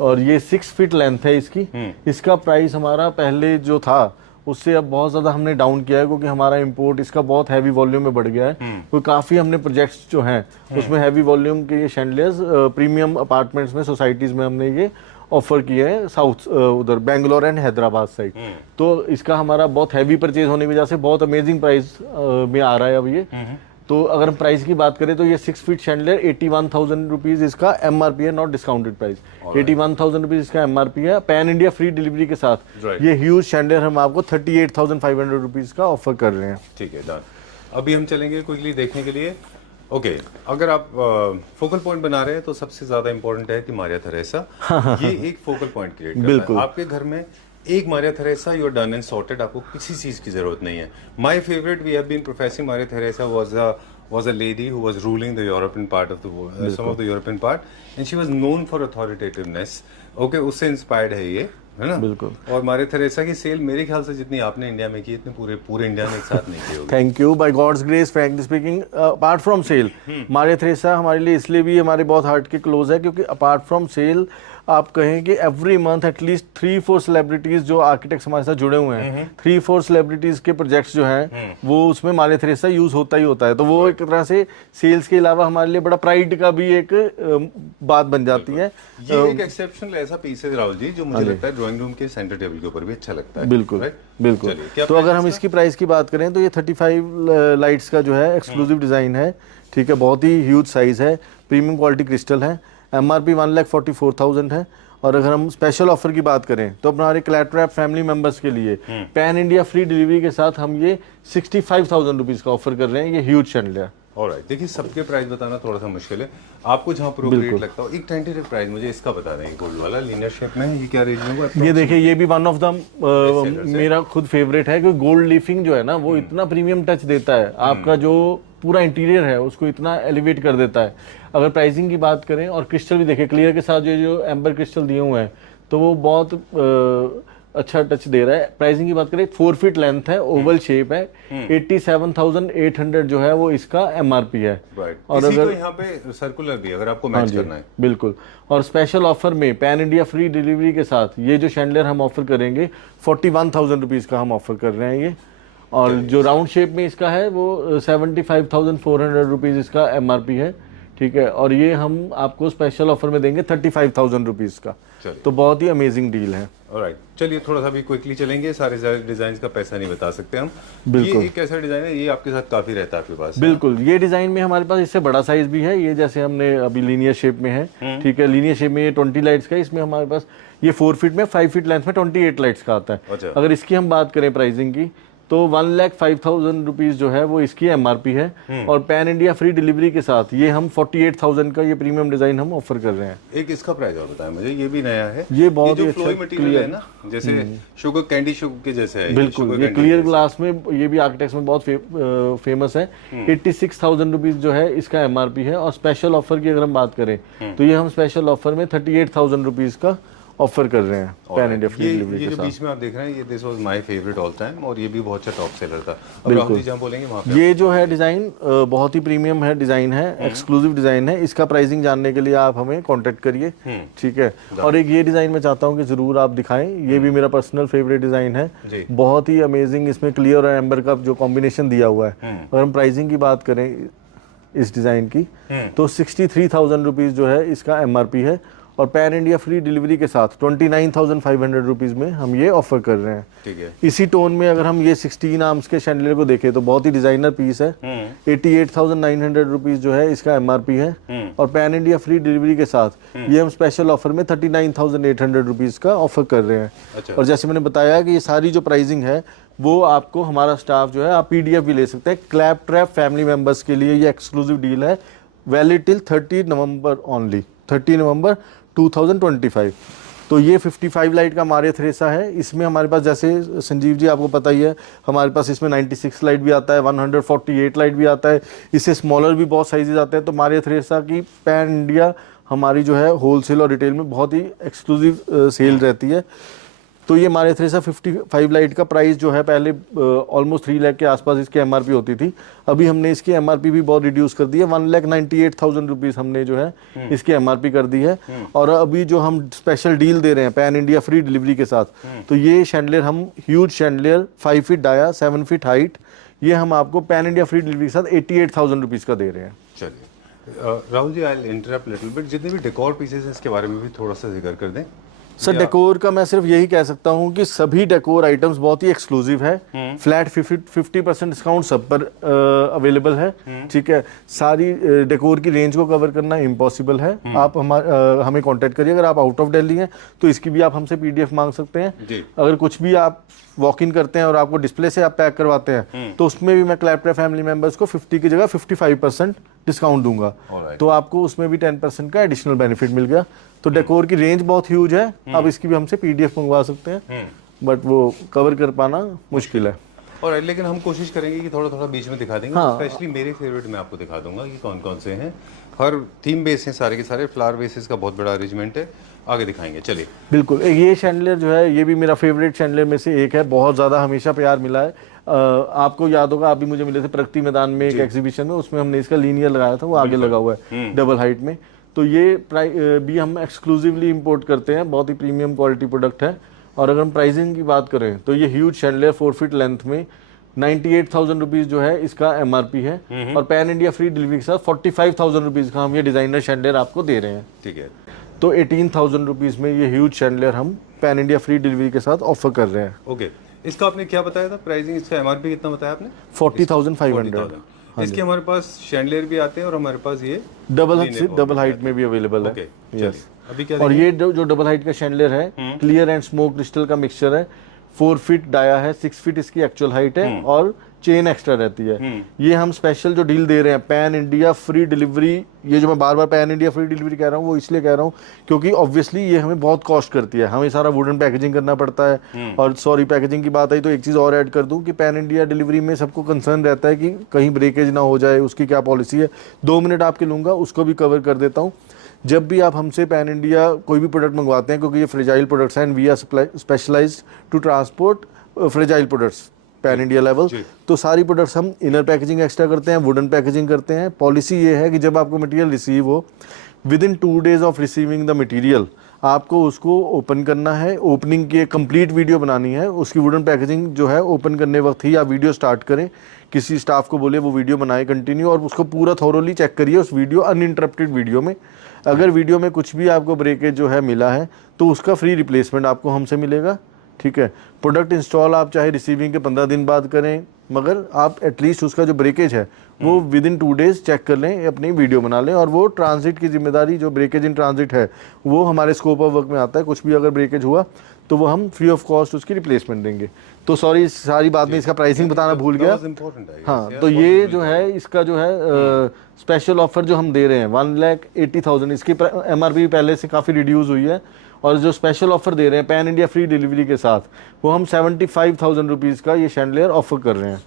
और ये 6 फीट लेंथ है इसकी। इसका प्राइस हमारा पहले जो था उससे अब बहुत ज़्यादा हमने डाउन किया है, क्योंकि हमारा इंपोर्ट इसका बहुत हैवी वॉल्यूम में बढ़ गया है। कोई काफ़ी हमने प्रोजेक्ट्स जो हैं उसमें हैवी वॉल्यूम के ये शैंडलियर्स प्रीमियम अपार्टमेंट्स में, सोसाइटीज़ में हमने ये ऑफर किए हैं, साउथ उधर बेंगलोर एंड हैदराबाद साइड। तो इसका हमारा बहुत हैवी परचेज होने की वजह से बहुत अमेजिंग प्राइस में आ रहा है अब ये। तो अगर हम प्राइस की बात करें तो ये 6 फीट शैंडलियर 81,000 रुपीज इसका एमआरपी है, नॉट डिस्काउंटेड प्राइस। 81,000 रुपीज इसका एमआरपी है, पैन इंडिया फ्री डिलीवरी के साथ। ये ह्यूज शैंडलियर हम आपको 38,500 रुपीज का ऑफर कर रहे हैं। ठीक है, डन। अभी हम चलेंगे क्विकली देखने के लिए। ओके, अगर आप फोकल पॉइंट बना रहे हैं तो सबसे ज्यादा इंपॉर्टेंट है कि मारिया थेरेसा ये एक फोकल पॉइंट क्रिएट करता है आपके घर में। एक Maria Theresa, you are done and sorted, आपको किसी चीज की जरूरत नहीं है। My favourite, we have been professing Maria Theresa was was a lady who was ruling the European part of the world, some of the European part, and she was known for authoritativeness. Okay, उससे inspired है ये, है ना? बिल्कुल। और मारे Theresa की cell मेरे ख्याल से जितनी आपने इंडिया में की, इतने पूरे इंडिया में एक साथ नहीं की होगी। Thank you. By God's grace, frankly speaking, apart from sale, Maria Theresa हमारे लिए इसलिए भी हमारे बहुत हार्ट के क्लोज है क्योंकि अपार्ट फ्रॉम सेल आप कहें कि एवरी मंथ एटलीस्ट 3-4 सेलिब्रिटीज जो आर्किटेक्ट्स हमारे साथ जुड़े हुए हैं, 3-4 सेलिब्रिटीज के प्रोजेक्ट्स जो हैं वो उसमें मारिया थेरेसा यूज होता ही होता है। तो वो एक तरह से सेल्स के अलावा हमारे लिए बड़ा प्राइड का भी एक बात बन जाती है। ये एक एक्सेप्शनल ऐसा पीस है राहुल जी जो मुझे लगता है ड्राइंग रूम के सेंटर टेबल के ऊपर भी अच्छा लगता है। बिल्कुल right? बिल्कुल। चलिए, तो अगर हम इसकी प्राइस की बात करें तो ये 35 लाइट्स का जो है एक्सक्लूसिव डिजाइन है, ठीक है, बहुत ही ह्यूज साइज है, प्रीमियम क्वालिटी क्रिस्टल है, MRP 1,44,000 है। और अगर हम स्पेशल ऑफर की बात करें तो हमारे क्लैट्रैप फैमिली मेंबर्स के लिए पैन इंडिया फ्री डिलीवरी के साथ हम ये 65,000 रुपीज का ऑफर कर रहे हैं। ये ह्यूज शैंडलियर। ऑलराइट, देखिए सबके प्राइस बताना थोड़ा सा मुश्किल है, आपको जहाँ अप्रोप्रिएट लगता हो। एक टेंटेटिव प्राइस मुझे इसका बता दें, गोल्ड वाला लीनियर शेप में ये क्या रेंज में होगा? ये देखिए, ये भी वन ऑफ द मेरा खुद फेवरेट है क्योंकि गोल्ड लीफिंग जो है ना वो इतना प्रीमियम टच देता है, आपका जो पूरा इंटीरियर है उसको इतना एलिवेट कर देता है। अगर प्राइसिंग की बात करें और क्रिस्टल भी देखिए क्लियर के साथ जो एम्बर क्रिस्टल दिए हुए हैं तो वो बहुत अच्छा टच दे रहा है। प्राइसिंग की बात करें 4 फीट लेंथ है, ओवल शेप है, 87,800 जो है वो इसका MRP है। और अगर यहाँ पे सर्कुलर भी अगर आपको मैच करना है, बिल्कुल। और स्पेशल ऑफर में पैन इंडिया फ्री डिलीवरी के साथ ये जो शैंडलियर हम ऑफर करेंगे 41,000 रुपीज का हम ऑफर कर रहे हैं ये। और जो राउंड शेप में इसका है वो 75,400 रुपीज इसका MRP है, ठीक है। और ये हम आपको स्पेशल ऑफर में देंगे 35,000 रुपीज का। तो बहुत ही अमेजिंग डील है। ऑलराइट, चलिए थोड़ा सा भी क्विकली चलेंगे, सारे डिजाइन का पैसा नहीं बता सकते हम। बिल्कुल। ये एक ऐसा डिजाइन है, ये आपके साथ काफी रहता है आपके पास? बिल्कुल, ये डिजाइन में हमारे पास इससे बड़ा साइज भी है। ये जैसे हमने अभी लीनियर शेप में है, ठीक है, लीनियर शेप में ये 20 लाइट्स का, इसमें हमारे पास ये 4 फीट में 5 फीट लेंथ में 28 लाइट्स का आता है। अच्छा। अगर इसकी हम बात करें प्राइसिंग की तो 1,05,000 रुपीज जो है वो इसकी MRP है। और पैन इंडिया फ्री डिलीवरी के साथ ये हम 48,000 का ये प्रीमियम डिजाइन हम ऑफर कर रहे हैं। एक इसका प्राइस और बताएं मुझे, ये भी नया है, ये बहुत जो ही फ्लोई मटेरियल है ना, जैसे शुगर कैंडी शुगर के जैसे है। बिल्कुल, ये क्लियर ग्लास में, ये भी आर्किटेक्ट्स में बहुत फेमस है। 86,000 रुपीज जो है इसका MRP है। और स्पेशल ऑफर की अगर हम बात करें तो ये हम स्पेशल ऑफर में 38,000 रुपीज का ऑफर कर रहे हैं पैन इंडिया फ्री डिलीवरी के साथ। ये जो बीच में आप देख रहे हैं ये this was my favourite all time, और ये भी बहुत अच्छा टॉप सेलर था। अब राहुल जी जहाँ बोलेंगे वहाँ पे ये जो है डिजाइन बहुत ही प्रीमियम है, डिजाइन है, एक्सक्लूसिव डिजाइन है। इसका प्राइसिंग जानने के लिए आप हमें कांटेक्ट करिए, ठीक है। और एक ये डिजाइन मैं चाहता हूँ कि जरूर आप दिखाएं, ये भी मेरा पर्सनल फेवरेट डिजाइन है, बहुत ही अमेजिंग। इसमें क्लियर और एम्बर का जो कॉम्बिनेशन दिया हुआ है। अगर हम प्राइसिंग की बात करें इस डिजाइन की तो 63,000 रुपीज जो है इसका MRP है। और पैन इंडिया फ्री डिलीवरी के साथ 29,500 रुपीज में हम ये ऑफर कर रहे हैं, ठीक है। इसी टोन में अगर हम ये 16 आर्म्स के शैंडलियर को देखें तो बहुत ही डिजाइनर पीस है। 88,900 रुपीज जो है इसका MRP है। और पैन इंडिया फ्री डिलीवरी के साथ ये हम स्पेशल ऑफर में 39,800 रुपीज का ऑफर कर रहे हैं। अच्छा। और जैसे मैंने बताया कि ये सारी जो प्राइसिंग है वो आपको हमारा स्टाफ जो है, आप PDF भी ले सकते हैं। क्लैपट्रैप फैमिली मेंबर्स के लिए ये एक्सक्लूसिव डील है, वैलिड टिल 30 नवंबर ओनली, 30 नवंबर 2025। तो ये 55 लाइट का मारिया थेरेसा है। इसमें हमारे पास, जैसे संजीव जी आपको पता ही है, हमारे पास इसमें 96 लाइट भी आता है, 148 लाइट भी आता है, इससे स्मॉलर भी बहुत साइजेस आते हैं। तो मारिया थेरेसा की पैन इंडिया हमारी जो है होलसेल और रिटेल में बहुत ही एक्सक्लूसिव सेल रहती है। तो ये मारिया थेरेसा 55 लाइट का प्राइस जो है पहले ऑलमोस्ट 3 लाख के आसपास इसकी MRP होती थी। अभी हमने इसकी MRP भी बहुत रिड्यूस कर दी है, 1,98,000 रुपीज हमने जो है इसकी MRP कर दी है। और अभी जो हम स्पेशल डील दे रहे हैं पैन इंडिया फ्री डिलीवरी के साथ, तो ये शैंडलियर हम huge chandelier 5 feet dia 7 feet height, ये हम आपको पैन इंडिया फ्री डिलीवरी के साथ 88,000 रुपीज का दे रहे हैं। चलिए Rahul ji, I will interrupt little bit, जितने भी डेकोर पीसेस हैं इसके बारे में भी थोड़ा सा जिक्र कर दें। सर डेकोर का मैं सिर्फ यही कह सकता हूँ कि सभी डेकोर आइटम्स बहुत ही एक्सक्लूसिव है। फ्लैट 50% डिस्काउंट सब पर अवेलेबल है, ठीक है। सारी डेकोर की रेंज को कवर करना इम्पॉसिबल है। आप हमें कांटेक्ट करिए। अगर आप आउट ऑफ दिल्ली हैं तो इसकी भी आप हमसे PDF मांग सकते हैं। अगर कुछ भी आप वॉक इन करते हैं और आपको डिस्प्ले से आप पैक करवाते हैं तो उसमें भी मैं क्लैपट्रैप फैमिली मेंबर्स को 50 की जगह 55% डिस्काउंट दूंगा। तो आपको उसमें भी 10% का एडिशनल बेनिफिट मिल गया। तो डेकोर की रेंज बहुत ह्यूज है। आप इसकी भी हमसे PDF मंगवा सकते हैं, बट वो कवर कर पाना मुश्किल है। और लेकिन हम कोशिश करेंगे कि थोड़ा थोड़ा बीच में दिखा देंगे। हाँ। स्पेशली मेरे फेवरेट मैं आपको दिखा दूंगा कि कौन कौन से हैं। हर थीम बेस हैं सारे के सारे, फ्लावर बेसिस का बहुत बड़ा अरेंजमेंट है, आगे दिखाएंगे। चलिए बिल्कुल, ये शैंडलियर जो है ये भी मेरा फेवरेट शैंडलियर में से एक है, बहुत ज़्यादा हमेशा प्यार मिला है। आपको याद होगा, आप भी मुझे मिले थे प्रगति मैदान में एक एग्जीबिशन में, उसमें हमने इसका लीनियर लगाया था, वो आगे लगा हुआ है डबल हाइट में। तो ये भी हम एक्सक्लूसिवली इंपोर्ट करते हैं, बहुत ही प्रीमियम क्वालिटी प्रोडक्ट है। और अगर हम प्राइसिंग की बात करें तो ये ह्यूज शैंडलियर 4 फीट लेंथ में 98,000 रुपीज़ जो है इसका एमआरपी है, और पैन इंडिया फ्री डिलीवरी के साथ 45,000 रुपीज़ का हम ये डिज़ाइनर शैंडलियर आपको दे रहे हैं। ठीक है, तो 18,000 रुपीज़ में ये ह्यूज शैंडलियर हम पैन इंडिया फ्री डिलीवरी के साथ ऑफर कर रहे हैं। ओके। इसका आपने क्या बताया था प्राइसिंग, इसका एमआरपी कितना बताया आपने? 40,500। इसके हमारे पास शैंडलियर भी आते हैं और हमारे पास ये डबल हाइट में भी अवेलेबल है। Okay, yes. अभी क्या और ये जो डबल हाइट का शैंडलियर है, क्लियर एंड स्मोक क्रिस्टल का मिक्सचर है। 4 फीट डाया है, 6 फीट इसकी एक्चुअल हाइट है, और चेन एक्स्ट्रा रहती है। ये हम स्पेशल जो डील दे रहे हैं, पैन इंडिया फ्री डिलीवरी। ये जो मैं बार बार पैन इंडिया फ्री डिलीवरी कह रहा हूँ, वो इसलिए कह रहा हूँ क्योंकि ऑब्वियसली ये हमें बहुत कॉस्ट करती है, हमें सारा वुडन पैकेजिंग करना पड़ता है। और सॉरी, पैकेजिंग की बात आई तो एक चीज़ और ऐड कर दूं कि पैन इंडिया डिलीवरी में सबको कंसर्न रहता है कि कहीं ब्रेकेज ना हो जाए, उसकी क्या पॉलिसी है। 2 मिनट आपके लूँगा, उसको भी कवर कर देता हूँ। जब भी आप हमसे पैन इंडिया कोई भी प्रोडक्ट मंगवाते हैं, क्योंकि ये फ्रेजाइल प्रोडक्ट्स हैं, we are specialised to transport fragile products pan India level, तो सारी प्रोडक्ट्स हम इनर पैकेजिंग एक्स्ट्रा करते हैं, वुडन पैकेजिंग करते हैं। पॉलिसी ये है कि जब आपको मटेरियल रिसीव हो, with in 2 days of receiving the material आपको उसको ओपन करना है, ओपनिंग की एक कंप्लीट वीडियो बनानी है। उसकी वुडन पैकेजिंग जो है ओपन करने वक्त ही आप वीडियो स्टार्ट करें, किसी स्टाफ को बोले वो वीडियो बनाए कंटिन्यू, और उसको पूरा थॉरोली चेक करिए उस वीडियो, अनइंटरप्टेड वीडियो में। अगर वीडियो में कुछ भी आपको ब्रेकेज जो है मिला है तो उसका फ्री रिप्लेसमेंट आपको हमसे मिलेगा। ठीक है, प्रोडक्ट इंस्टॉल आप चाहे रिसीविंग के 15 दिन बाद करें, मगर आप एटलीस्ट उसका जो ब्रेकेज है वो विद इन 2 डेज चेक कर लें, अपनी वीडियो बना लें। और वो ट्रांजिट की जिम्मेदारी, जो ब्रेकेज इन ट्रांजिट है, वो हमारे स्कोप ऑफ वर्क में आता है। कुछ भी अगर ब्रेकेज हुआ तो वो हम फ्री ऑफ कॉस्ट उसकी रिप्लेसमेंट देंगे। तो सॉरी, सारी बात में इसका प्राइसिंग बताना भूल गया। हाँ, तो ये जो है इसका जो है स्पेशल ऑफर जो हम दे रहे हैं 1,80,000, इसकी एमआरपी पहले से काफ़ी रिड्यूस हुई है। और जो स्पेशल ऑफर दे रहे हैं पैन इंडिया फ्री डिलीवरी के साथ, वो हम 75,000 रुपीज़ का ये शैंडलियर ऑफर कर रहे हैं।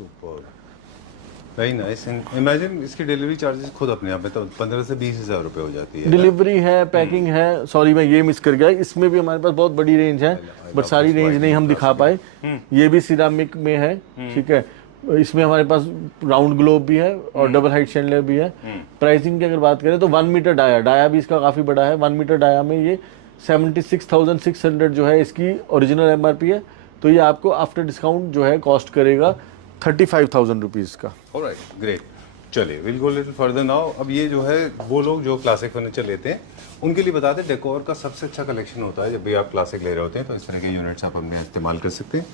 Very nice. इमेजिन इसकी डिलीवरी चार्जेस खुद अपने आप में तो 15 से 20,000 रुपये हो जाती है। डिलीवरी है, पैकिंग है। सॉरी, मैं ये मिस कर गया, इसमें भी हमारे पास बहुत बड़ी रेंज है, बट सारी रेंज नहीं हम दिखा पाए। ये भी सिरामिक में है, ठीक है। इसमें हमारे पास राउंड ग्लोब भी है और डबल हाइट शैंडलियर भी है। प्राइसिंग की अगर बात करें तो 1 मीटर डाया भी इसका काफ़ी बड़ा है। 1 मीटर डाया में ये 76,600 जो है इसकी ओरिजिनल एमआरपी है। तो ये आपको आफ्टर डिस्काउंट जो है कॉस्ट करेगा 35,000 रुपीज़ का। Alright, great. चलिए, will go little further now. अब ये जो है वो लोग जो क्लासिक फर्नीचर लेते हैं उनके लिए बताते हैं डेकोर का सबसे अच्छा कलेक्शन होता है। जब भी आप क्लासिक ले रहे होते हैं तो इस तरह के यूनिट्स आप अपने इस्तेमाल कर सकते हैं।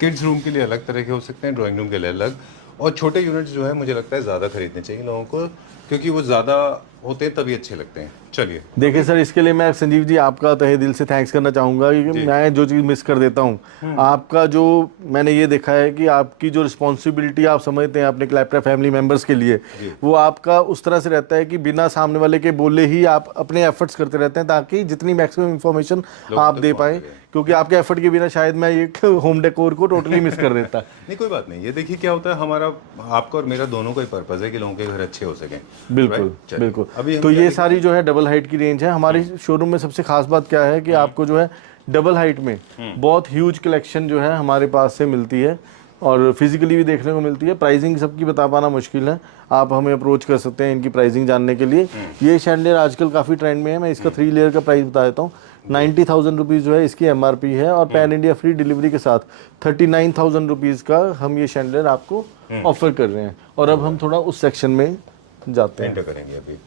किड्स रूम के लिए अलग तरह के हो सकते हैं, ड्राइंग रूम के लिए अलग। और छोटे यूनिट्स जो है मुझे लगता है ज़्यादा खरीदने चाहिए लोगों को, क्योंकि वो ज़्यादा होते हैं तभी अच्छे लगते हैं। चलिए, देखिए सर, इसके लिए मैं संजीव जी आपका तहे दिल से थैंक्स करना चाहूँगा कि मैं जो चीज़ मिस कर देता हूँ, आपका जो मैंने ये देखा है कि आपकी जो रिस्पॉन्सिबिलिटी आप समझते हैं अपने क्लैप्टर फैमिली मेम्बर्स के लिए, वो आपका उस तरह से रहता है कि बिना सामने वाले के बोले ही आप अपने एफर्ट्स करते रहते हैं ताकि जितनी मैक्सिमम इंफॉर्मेशन आप दे पाएँ, क्योंकि आपके एफर्ट के बिना शायद मैं ये होम डेकोर को टोटली मिस कर देता। नहीं, कोई बात नहीं। ये देखिए क्या होता है, हमारा आपका और मेरा दोनों का ही पर्पस है कि लोगों के घर अच्छे हो सकें। बिल्कुल बिल्कुल। अभी तो ये सारी जो है डबल हाइट की रेंज है हमारे शोरूम में। सबसे खास बात क्या है कि आपको जो है डबल हाइट में बहुत ह्यूज कलेक्शन जो है हमारे पास से मिलती है और फिजिकली भी देखने को मिलती है। प्राइसिंग सबकी बता पाना मुश्किल है, आप हमें अप्रोच कर सकते हैं इनकी प्राइसिंग जानने के लिए। ये शैंडलियर आजकल काफ़ी ट्रेंड में है। मैं इसका 3 लेयर का प्राइस बता देता हूँ। 90,000 रुपीज़ जो है इसकी एमआरपी है और पैन इंडिया फ्री डिलीवरी के साथ 39,000 रुपीज़ का हम ये शैंडलियर आपको ऑफर कर रहे हैं। और अब हम थोड़ा उस सेक्शन में जाते हैं, करेंगे अभी।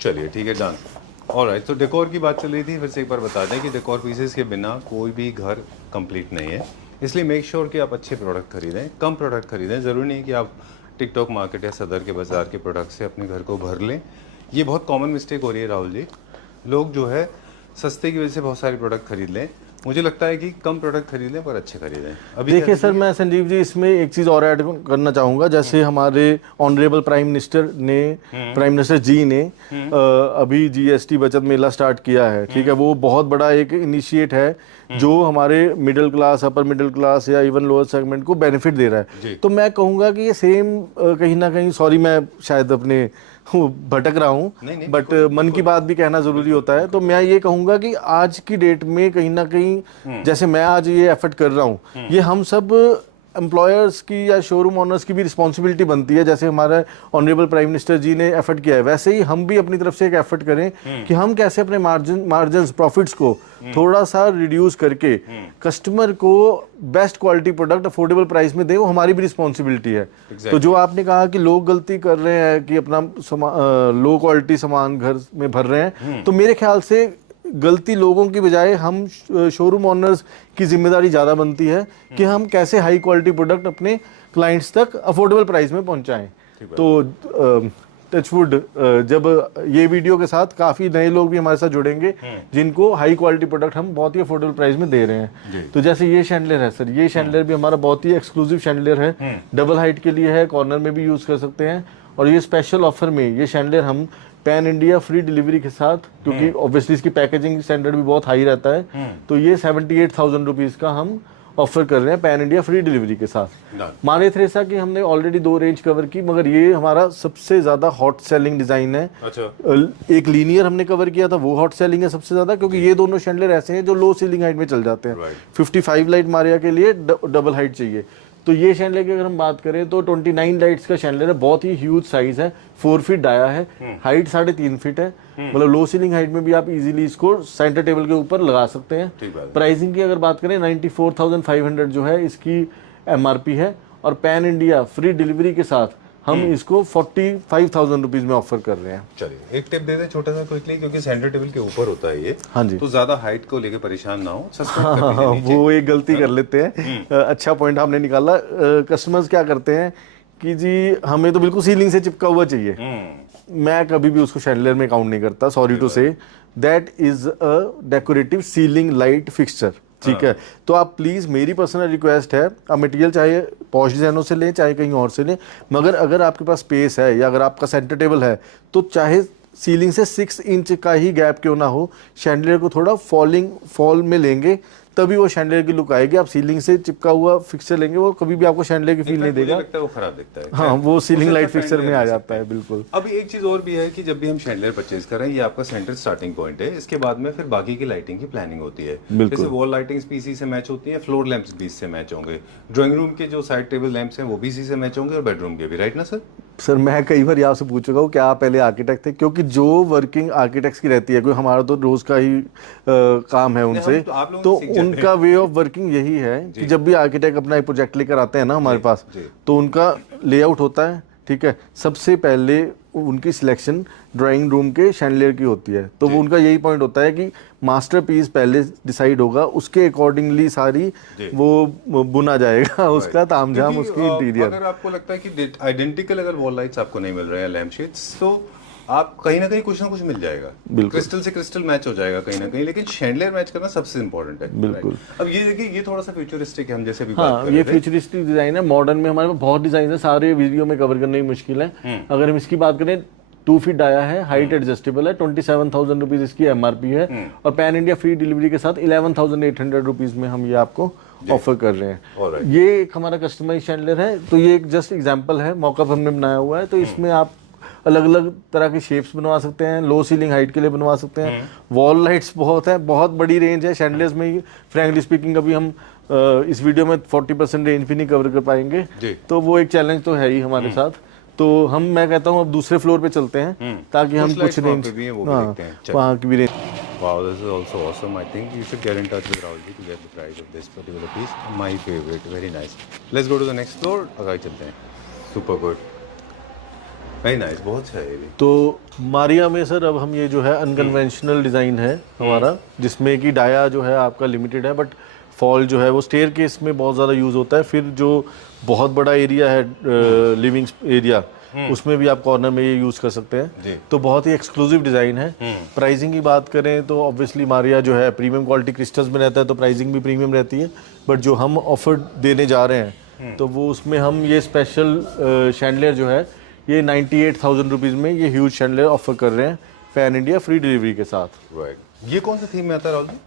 चलिए, ठीक है, डन। ऑलराइट, तो डेकोर की बात चल रही थी। फिर से एक बार बता दें कि डेकोर पीसेस के बिना कोई भी घर कंप्लीट नहीं है, इसलिए मेक श्योर कि आप अच्छे प्रोडक्ट खरीदें, कम प्रोडक्ट खरीदें। ज़रूरी नहीं कि आप टिकटॉक मार्केट या सदर के बाज़ार के प्रोडक्ट से अपने घर को भर लें। ये बहुत कॉमन मिस्टेक हो रही है राहुल जी। लोग जो है सस्ते की वजह से बहुत सारे प्रोडक्ट खरीद लें। मुझे लगता है कि कम प्रोडक्ट खरीद लें पर अच्छे खरीदें। अभी देखिए सर, मैं संजीव जी इसमें एक चीज़ और ऐड करना चाहूँगा। जैसे हमारे ऑनरेबल प्राइम मिनिस्टर जी ने अभी जीएसटी बचत मेला स्टार्ट किया है, ठीक है। वो बहुत बड़ा एक इनिशिएट है जो हमारे middle class, upper middle class या इवन लोअर सेगमेंट को बेनिफिट दे रहा है। तो मैं कहूँगा कि ये सेम कहीं ना कहीं, सॉरी मैं शायद अपने भटक रहा हूँ, बट मन की बात भी कहना जरूरी होता है। तो मैं ये कहूँगा कि आज की डेट में कहीं ना कहीं जैसे मैं आज ये एफर्ट कर रहा हूँ, ये हम सब एम्प्लॉयर्स की या शोरूम ओनर्स की भी रिस्पॉन्सिबिलिटी बनती है। जैसे हमारा ऑनरेबल प्राइम मिनिस्टर जी ने एफर्ट किया है, वैसे ही हम भी अपनी तरफ से एक एफर्ट करें कि हम कैसे अपने मार्जिन प्रॉफिट्स को थोड़ा सा रिड्यूस करके कस्टमर को best quality product affordable price में दे, वो हमारी भी रिस्पॉन्सिबिलिटी है। तो जो आपने कहा कि लोग गलती कर रहे हैं कि अपना लो क्वालिटी सामान घर में भर रहे हैं, तो मेरे ख्याल से गलती लोगों की बजाय हम शोरूम ओनर्स की जिम्मेदारी ज़्यादा बनती है कि हम कैसे हाई क्वालिटी प्रोडक्ट अपने क्लाइंट्स तक अफोर्डेबल प्राइस में पहुंचाएं। तो टचवुड जब ये वीडियो के साथ काफ़ी नए लोग भी हमारे साथ जुड़ेंगे जिनको हाई क्वालिटी प्रोडक्ट हम बहुत ही अफोर्डेबल प्राइस में दे रहे हैं। तो जैसे ये शैंडलर है सर, ये शैंडलर भी हमारा बहुत ही एक्सक्लूसिव शैंडलर है, डबल हाइट के लिए है, कॉर्नर में भी यूज़ कर सकते हैं। और ये स्पेशल ऑफर में ये शैंडलर हम पैन इंडिया फ्री डिलीवरी के साथ, क्योंकि ऑब्वियसली इसकी पैकेजिंग स्टैंडर्ड भी बहुत हाई रहता है, तो ये 78,000 रुपीज़ का हम ऑफर कर रहे हैं पैन इंडिया फ्री डिलीवरी के साथ। मारिया थ्रेसा की हमने ऑलरेडी 2 रेंज कवर की, मगर ये हमारा सबसे ज़्यादा हॉट सेलिंग डिज़ाइन है। अच्छा। एक लीनियर हमने कवर किया था, वो हॉट सेलिंग है सबसे ज़्यादा, क्योंकि ये दोनों शैंडलर ऐसे हैं जो लो सीलिंग हाइट में चल जाते हैं। 55 लाइट मारिया के लिए डबल हाइट चाहिए। तो ये शैंडलर की अगर हम बात करें तो 29 लाइट्स का शैंडलर है, बहुत ही ह्यूज साइज है, 4 फीट डाया है, हाइट 3.5 फीट है, मतलब लो सीलिंग हाइट में भी आप इजीली इसको सेंटर टेबल के ऊपर लगा सकते हैं। प्राइसिंग की अगर बात करें 94,500 जो है इसकी MRP है, और पैन इंडिया फ्री डिलीवरी के साथ हम इसको 45,000 रुपीज में ऑफर कर रहे हैं। चलिए एक टिप दे दें छोटा सा क्विकली, क्योंकि सेंटर टेबल के ऊपर होता है ये। हाँ जी। तो ज्यादा हाइट को लेके परेशान ना हो, हाँ, वो एक गलती कर लेते हैं। अच्छा पॉइंट आपने निकाला। कस्टमर्स क्या करते हैं कि जी हमें तो बिल्कुल सीलिंग से चिपका हुआ चाहिए, मैं कभी भी उसको शैंडलर में काउंट नहीं करता। सॉरी टू से, that is a decorative ceiling light fixture. ठीक है, तो आप प्लीज़, मेरी पर्सनल रिक्वेस्ट है, आप मटेरियल चाहे पॉश डिजाइनों से लें चाहे कहीं और से लें, मगर अगर आपके पास स्पेस है या अगर आपका सेंटर टेबल है तो चाहे सीलिंग से 6 इंच का ही गैप क्यों ना हो, शैंडलर को थोड़ा फॉल में लेंगे तभी वो शैंडलर की लुक आएगी। आप सीलिंग से चिपका हुआ फिक्सचर लेंगे, वो कभी भी आपको शैंडलर की फील नहीं देगा, लगता है वो खराब दिखता है। हाँ, वो सीलिंग लाइट फिक्सचर में आ जाता है। बिल्कुल। अब एक चीज और भी है कि जब भी हम शैंडलर परचेज कर रहे हैं, ये आपका सेंटर स्टार्टिंग पॉइंट है, इसके बाद में फिर बाकी की लाइटिंग की प्लानिंग होती है। जैसे वॉल लाइटिंग्स भी इसी से मैच होती है, फ्लोर लैंप्स भी इससे मैच होंगे, ड्राइंग रूम के जो साइड टेबल लैंप्स हैं वो भी इसी से मैच होंगे, और बेडरूम के भी, राइट ना सर? सर मैं कई बार आपसे पूछ चुका हूँ कि आप पहले आर्किटेक्ट थे, क्योंकि जो वर्किंग आर्किटेक्ट्स की रहती है, कोई हमारा तो रोज का ही काम है उनसे, तो उनका वे ऑफ वर्किंग यही है कि जब भी आर्किटेक्ट अपना एक प्रोजेक्ट लेकर आते हैं ना हमारे पास, तो उनका लेआउट होता है। ठीक है, सबसे पहले उनकी सिलेक्शन ड्राइंग रूम के शैंडलियर की होती है, तो वो उनका यही पॉइंट होता है कि मास्टरपीस पहले डिसाइड होगा, उसके अकॉर्डिंगली सारी वो बुना जाएगा उसका तामझाम, उसकी इंटीरियर। अगर आपको लगता है कि आइडेंटिकल अगर वॉल लाइट्स आपको नहीं मिल रहे हैं, लैम्प शेड्स, तो आप कहीं ना कहीं कुछ ना कुछ मिल जाएगा, क्रिस्टल से क्रिस्टल मैच हो जाएगा कहीं ना कहीं, लेकिन शैंडलियर मैच करना सबसे इंपॉर्टेंट है। बिल्कुल। अब ये देखिए, ये थोड़ा सा फ्यूचरिस्टिक है, हम जैसे भी हाँ, बात कर ये रहे थे। फ्यूचरिस्टिक डिजाइन है। मॉडर्न में हमारे पास बहुत डिजाइन है, सारे वीडियो में कवर करना ही मुश्किल है। अगर हम इसकी बात करें, 2 फीट आया है, हाइट एडजस्टेबल है, 27,000 रुपीज इसकी MRP है, और पैन इंडिया फ्री डिलीवरी के साथ 11,800 रुपीज में हम ये आपको ऑफर कर रहे हैं। ये एक हमारा कस्टमाइज शैंडलर है, तो ये एक जस्ट एग्जांपल है, मॉकअप हमने बनाया हुआ है। तो इसमें आप अलग अलग तरह की शेप्स बनवा सकते हैं, लो सीलिंग हाइट के लिए बनवा सकते हैं, वॉल लाइट्स बहुत है, बहुत बड़ी रेंज है शैंडलर्स में। फ्रैंकली स्पीकिंग अभी हम इस वीडियो में 40% रेंज भी नहीं कवर कर पाएंगे, तो वो एक चैलेंज तो है ही हमारे साथ। तो मैं कहता हूँ अब दूसरे फ्लोर पे चलते हैं ताकि हम कुछ रेंज वहाँ की भी range. Wow, this is also awesome. I think you should get in touch with Rahul ji to get the price of this particular piece. My favorite, very nice. Let's go to the next floor. आगे चलते हैं। Super good. Very nice, बहुत अच्छा है ये भी। तो मारिया में सर अब हम ये जो है अनकन्वेंशनल डिज़ाइन है हमारा, जिसमें कि डाया जो है आपका लिमिटेड है, बट फॉल जो है वो स्टेयर केस में बहुत ज़्यादा यूज़ होता है। फिर जो बहुत बड़ा एरिया है लिविंग एरिया, उसमें भी आप कॉर्नर में ये यूज़ कर सकते हैं। तो बहुत ही एक्सक्लूसिव डिज़ाइन है। प्राइसिंग की बात करें तो ऑब्वियसली मारिया जो है प्रीमियम क्वालिटी क्रिस्टल्स में रहता है, तो प्राइसिंग भी प्रीमियम रहती है। बट जो हम ऑफर देने जा रहे हैं तो वो उसमें हम ये स्पेशल शैंडलियर जो है ये 98,000 रुपीज़ में ये ह्यूज शैंडलियर ऑफर कर रहे हैं पैन इंडिया फ्री डिलीवरी के साथ। ये कौन सा थीम में आता है राहुल जी?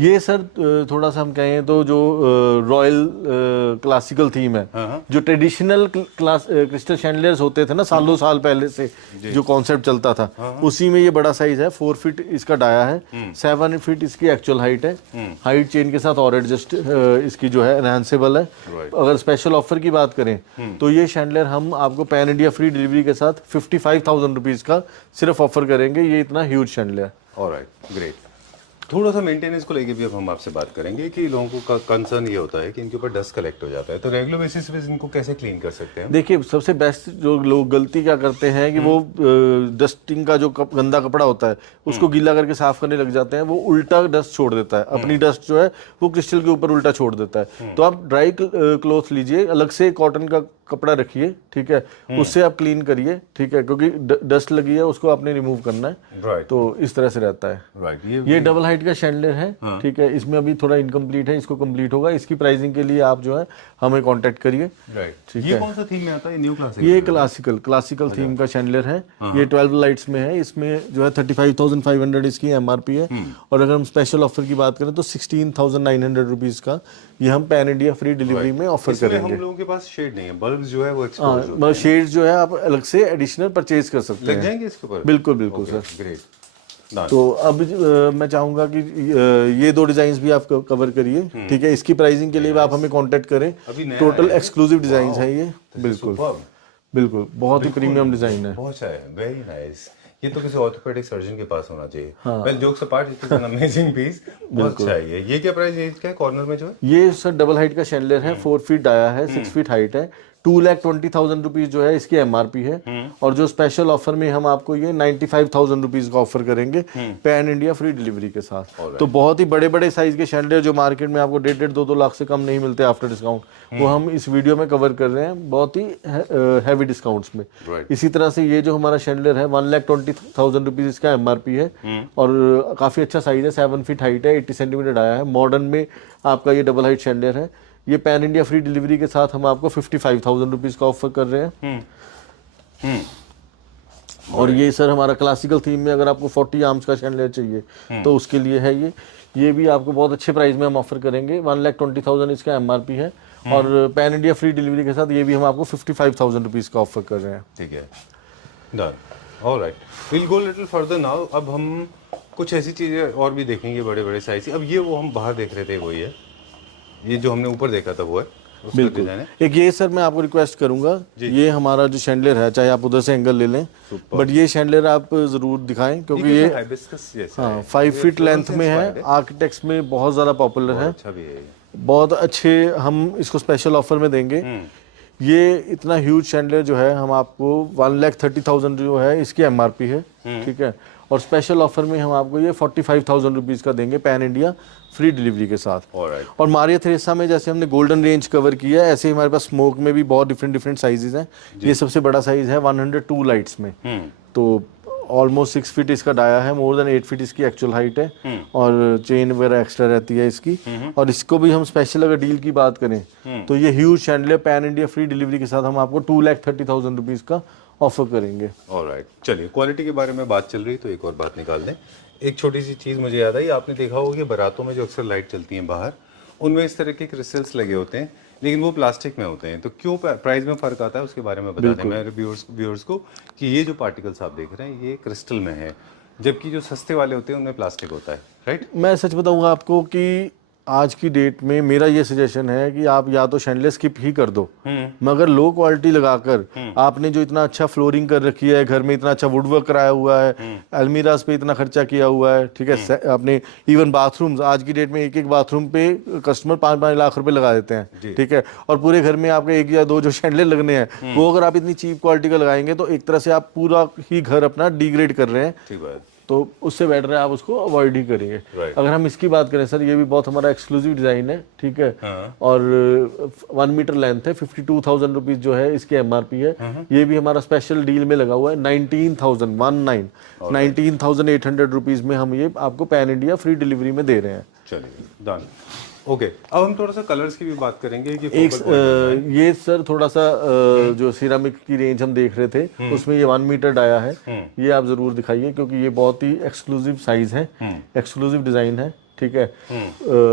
ये सर थोड़ा सा हम कहें तो जो रॉयल क्लासिकल थीम है, जो ट्रेडिशनल क्रिस्टल शैंडलियर्स होते थे ना सालों साल पहले से जो कॉन्सेप्ट चलता था, उसी में ये बड़ा साइज है। 4 फीट इसका डाया है, 7 फीट इसकी एक्चुअल हाइट है। हाइट चेन के साथ और एडजस्ट इसकी जो है एनहांसेबल है। अगर स्पेशल ऑफर की बात करें तो ये शैंडलियर हम आपको पैन इंडिया फ्री डिलीवरी के साथ 55,000 रुपीज़ का सिर्फ ऑफर करेंगे। ये इतना ह्यूज शैंडलियर। Alright, great. थोड़ा सा मेंटेनेंस को लेके भी अब हम आपसे बात करेंगे कि लोगों को कंसर्न ये होता है कि इनके ऊपर डस्ट कलेक्ट हो जाता है, तो रेगुलर बेसिस पे इनको कैसे क्लीन कर सकते हैं? देखिए, सबसे बेस्ट जो लोग गलती क्या करते हैं कि वो डस्टिंग का जो गंदा कपड़ा होता है उसको गीला करके साफ करने लग जाते हैं। वो उल्टा डस्ट छोड़ देता है, अपनी डस्ट जो है वो क्रिस्टल के ऊपर उल्टा छोड़ देता है। तो आप ड्राई क्लॉथ लीजिए, अलग से कॉटन का कपड़ा रखिए, ठीक है, उससे आप क्लीन करिए, ठीक है, क्योंकि डस्ट लगी है उसको आपने रिमूव करना है। राइट, तो इस तरह से रहता है। राइट, ये डबल हाइट का शैंडलियर है, ठीक है, इसमें अभी थोड़ा इनकम्प्लीट है, इसको कंप्लीट होगा। इसकी प्राइसिंग के लिए आप जो है हमें कांटेक्ट करिए। राइट, ठीक ये है। कौन सा थीम में आता है? New classic? ये क्लासिकल थीम का शैंडलियर है। ये 12 लाइट्स में है। इसमें जो है 35,500 इसकी एमआरपी है। और अगर हम स्पेशल ऑफर की बात करें तो 16,900 रुपीज का ये हम पैन इंडिया फ्री डिलीवरी में ऑफर इसमें करेंगे। हम लोगों के पास शेड नहीं है, बल्ब जो है वो एक्सपोज होते मतलब शेड्स जो है आप अलग से एडिशनल परचेज कर सकते लग हैं। जाएंगे इसके ऊपर? बिल्कुल बिल्कुल सर। ग्रेट। तो अब मैं चाहूंगा कि ये 2 डिजाइन भी आप कवर करिए, ठीक है। इसकी प्राइसिंग के लिए भी आप हमें कांटेक्ट करें। अभी नया टोटल आया है। एक्सक्लूसिव डिजाइन है ये। बिल्कुल बिल्कुल बहुत ही प्रीमियम डिजाइन है। बहुत अच्छा है, वेरी नाइस। ये तो किसी ऑर्थोपेडिक सर्जन के पास होना चाहिए। Well, jokes apart, it is an amazing piece. बहुत अच्छा है ये क्या प्राइस है इसका कॉर्नर में जो है? ये सर डबल हाइट का शैंडलियर है, 4 फीट डाया है, 6 फीट हाइट है। 2,20,000 रुपीज जो है इसकी एमआरपी है। और जो स्पेशल ऑफर में हम आपको ये 95,000 रुपीज का ऑफर करेंगे पैन इंडिया फ्री डिलीवरी के साथ। तो बहुत ही बड़े बड़े साइज के शैंडलियर जो मार्केट में आपको 1.5-2 लाख से कम नहीं मिलते आफ्टर डिस्काउंट, वो हम इस वीडियो में कवर कर रहे हैं बहुत ही हैवी डिस्काउंट्स में। इसी तरह से ये जो हमारा शैंडलियर है 1,20,000 रुपीज इसका एमआरपी है। और काफी अच्छा साइज है, 7 फीट हाइट है, 80 सेंटीमीटर आया है। मॉडर्न में आपका ये डबल हाइट शैंडलियर है। ये पैन इंडिया फ्री डिलीवरी के साथ हम आपको 55,000 रुपीज का ऑफर कर रहे हैं। और ये सर हमारा क्लासिकल थीम में अगर आपको 40 आर्म्स का शैंडलियर चाहिए तो उसके लिए है ये भी आपको बहुत अच्छे प्राइस में हम ऑफर करेंगे। 1,20,000 इसका एमआरपी है। और पैन इंडिया फ्री डिलीवरी के साथ ये भी हम आपको 55,000 रुपीज का ऑफर कर रहे हैं। ठीक है, done. Alright, will go little further now. अब हम कुछ ऐसी चीजें और भी देखेंगे बड़े बड़े साइज। अब ये वो हम बाहर देख रहे थे वही है, ये जो हमने ऊपर देखा था वो है बिल्कुल। एक ये सर मैं आपको रिक्वेस्ट करूंगा, ये हमारा जो शैंडलियर है, चाहे आप उधर से एंगल ले लें, बट ये शैंडलियर आप जरूर दिखाएं क्योंकि ये 5 फीट लेंथ में है, आर्किटेक्ट्स में बहुत ज्यादा पॉपुलर है। अच्छा भी है, बहुत अच्छे हम इसको स्पेशल ऑफर में देंगे। ये इतना ह्यूज शैंडलियर जो है हम आपको 1,30,000 जो है इसकी एमआरपी है, ठीक है। और स्पेशल ऑफर में हम आपको ये 45,000 रुपीज का देंगे पैन इंडिया फ्री डिलीवरी के साथ। और मारिया थ्रेसा में जैसे हमने गोल्डन रेंज कवर किया है, ऐसे ही हमारे पास स्मोक में भी बहुत डिफरेंट साइजेस हैं। ये सबसे बड़ा साइज है 102 लाइट्स में। तो ऑलमोस्ट 6 फीट इसका डाया है, मोर देन 8 फीट इसकी एक्चुअल हाइट है। और चेन वगैरह एक्स्ट्रा रहती है इसकी। और इसको भी हम स्पेशल अगर डील की बात करें तो ये huge chandelier pan India free delivery के साथ हम आपको 2,30,000 रुपीज का ऑफर करेंगे। ऑलराइट, चलिए क्वालिटी के बारे में बात चल रही तो एक और बात निकाल दें। एक छोटी सी चीज़ मुझे याद आई, आपने देखा होगा कि बारातों में जो अक्सर लाइट चलती हैं बाहर, उनमें इस तरह के क्रिस्टल्स लगे होते हैं, लेकिन वो प्लास्टिक में होते हैं। तो क्यों प्राइस में फ़र्क आता है उसके बारे में बता दें मेरे व्यूअर्स को कि ये जो पार्टिकल्स आप देख रहे हैं ये क्रिस्टल में है, जबकि जो सस्ते वाले होते हैं उनमें प्लास्टिक होता है। राइट, मैं सच बताऊंगा आपको कि आज की डेट में मेरा ये सजेशन है कि आप या तो शैंडलियर स्किप ही कर दो, मगर लो क्वालिटी लगाकर आपने जो इतना अच्छा फ्लोरिंग कर रखी है, घर में इतना अच्छा वुडवर्क कराया हुआ है, अलमीराज पे इतना खर्चा किया हुआ है, ठीक है, आपने इवन बाथरूम्स, आज की डेट में एक बाथरूम पे कस्टमर 5-5 लाख रुपए लगा देते हैं, ठीक है। और पूरे घर में आपके 1 या 2 जो शैंडलियर लगने हैं वो अगर आप इतनी चीप क्वालिटी का लगाएंगे तो एक तरह से आप पूरा ही घर अपना डिग्रेड कर रहे हैं। ठीक है, तो उससे बेटर है आप उसको अवॉइड ही करिए। अगर हम इसकी बात करें सर, ये भी बहुत हमारा एक्सक्लूसिव डिजाइन है, ठीक है। और 1 मीटर लेंथ है, 52,000 रुपीज जो है इसकी एमआरपी है। ये भी हमारा स्पेशल डील में लगा हुआ है 19,800 रुपीज में हम ये आपको पैन इंडिया फ्री डिलीवरी में दे रहे हैं। चलिए, डन। ओके, अब हम थोड़ा सा कलर्स की भी बात करेंगे कि ये सर थोड़ा सा जो सिरामिक की रेंज हम देख रहे थे उसमें ये 1 मीटर डाया है, ये आप जरूर दिखाइए क्योंकि ये बहुत ही एक्सक्लूसिव साइज है, एक्सक्लूसिव डिजाइन है, ठीक है।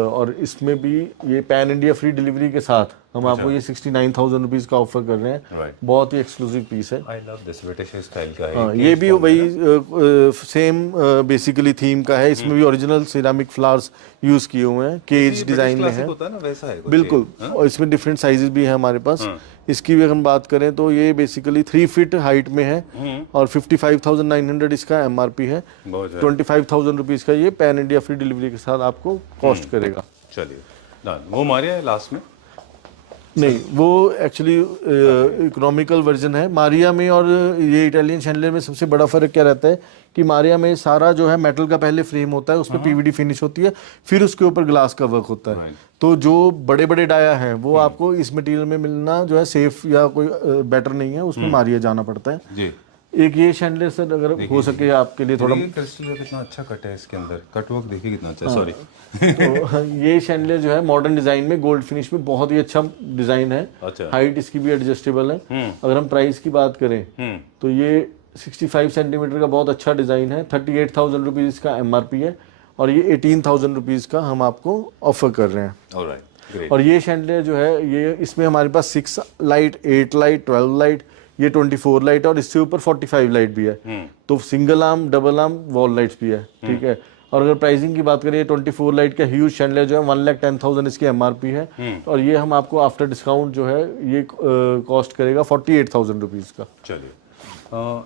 और इसमें भी ये पैन इंडिया फ्री डिलीवरी के साथ हम आपको ये 69,000 रुपीज़ का ऑफर कर रहे हैं। बहुत ही एक्सक्लूसिव पीस है। I love this British style का है। हाँ, ये भी वही सेम बेसिकली थीम का है। इसमें भी ओरिजिनल सिरामिक फ्लावर्स यूज किए हुए हैं, केज डिजाइन में है। होता है ना वैसा है कुछ बिल्कुल। और इसमें डिफरेंट साइजेस भी है हमारे पास। इसकी भी अगर हम बात करें तो ये बेसिकली 3 फीट हाइट में है और 55,900 इसका एमआरपी है। 25,000 रुपीज़ का ये पैन इंडिया फ्री डिलीवरी के साथ आपको कॉस्ट करेगा। चलिए डन। वो मारिया है लास्ट में? नहीं, वो एक्चुअली इकोनॉमिकल वर्जन है। मारिया में और ये इटालियन शैंडलियर में सबसे बड़ा फर्क क्या रहता है कि मारिया में सारा जो है मेटल का पहले फ्रेम होता है, उसमें पीवीडी फिनिश होती है, फिर उसके ऊपर ग्लास का वर्क होता है। तो जो बड़े बड़े डाया हैं वो आपको इस मटेरियल में मिलना जो है सेफ या कोई बेटर नहीं है, उसमें मारिया जाना पड़ता है जी। एक ये शैंडलियर सर अगर हो सके आपके लिए थोड़ा, क्रिस्टल कितना अच्छा कट है इसके अंदर, कटवर्क देखिए कितना अच्छा। सॉरी तो ये शैंडलियर जो है मॉडर्न डिजाइन में गोल्ड फिनिश में बहुत ही अच्छा डिजाइन है। अच्छा। हाइट इसकी भी एडजस्टेबल है। अगर हम प्राइस की बात करें तो ये 65 सेंटीमीटर का बहुत अच्छा डिजाइन है। 38,000 रुपीज इसका एमआरपी है और ये 18,000 रुपीज का हम आपको ऑफर कर रहे हैं। Alright, और ये शैंडलियर जो है ये इसमें हमारे पास 6 लाइट, 8 लाइट, 12 लाइट, ये 24 लाइट और इससे ऊपर 45 लाइट भी है। तो single arm, double arm, wall lights भी है। ठीक है। और अगर प्राइसिंग की बात करें 24 लाइट का ह्यूज शैंडलियर जो है 1,10,000 इसकी एमआरपी है और ये हम आपको आफ्टर डिस्काउंट जो है ये कॉस्ट करेगा 48,000 रुपीज़ का। चलिए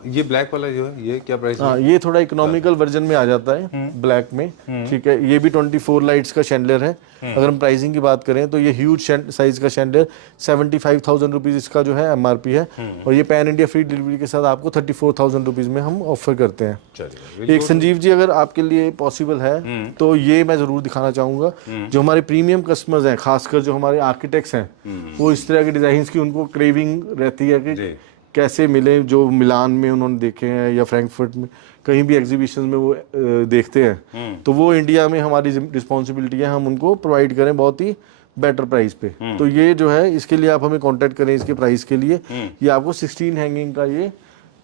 ये ब्लैक वाला जो है ये क्या प्राइस है? हाँ, ये थोड़ा इकोनॉमिकल वर्जन में आ जाता है ब्लैक में। ठीक है। ये भी 24 लाइट्स का शैंडलियर है। अगर हम प्राइसिंग की बात करें तो ये ह्यूज साइज का शैंडलियर 75,000 रुपीज इसका जो है एमआरपी है और ये पैन इंडिया फ्री डिलीवरी के साथ आपको 34,000 रुपीज में हम ऑफर करते हैं। एक संजीव जी अगर आपके लिए पॉसिबल है तो ये मैं जरूर दिखाना चाहूंगा। जो हमारे प्रीमियम कस्टमर्स हैं, खासकर जो हमारे आर्किटेक्ट्स हैं, वो इस तरह के डिजाइन की उनको क्रेविंग रहती है कि कैसे मिले, जो मिलान में उन्होंने देखे हैं या फ्रैंकफर्ट में कहीं भी एग्जीबिशन में वो देखते हैं, तो वो इंडिया में हमारी रिस्पॉन्सिबिलिटी है हम उनको प्रोवाइड करें बहुत ही बेटर प्राइस पे। तो ये जो है इसके लिए आप हमें कांटेक्ट करें इसके प्राइस के लिए। ये आपको 16 हैंगिंग का ये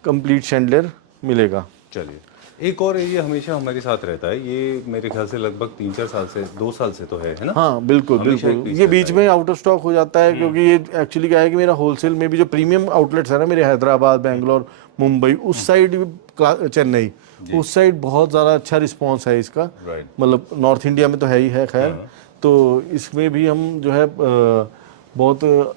कंप्लीट शैंडलियर मिलेगा। चलिए एक और ये हमेशा हमारे साथ रहता है, ये मेरे ख्याल से लगभग 3-4 साल से 2 साल से तो है ना? हाँ बिल्कुल बिल्कुल। ये बीच में आउट ऑफ स्टॉक हो जाता है क्योंकि ये एक्चुअली क्या है कि मेरा होलसेल में भी जो प्रीमियम आउटलेट्स है ना मेरे हैदराबाद, बेंगलोर, मुंबई, उस साइड, चेन्नई, उस साइड बहुत ज़्यादा अच्छा रिस्पॉन्स है इसका। मतलब नॉर्थ इंडिया में तो है ही है खैर। तो इसमें भी हम जो है बहुत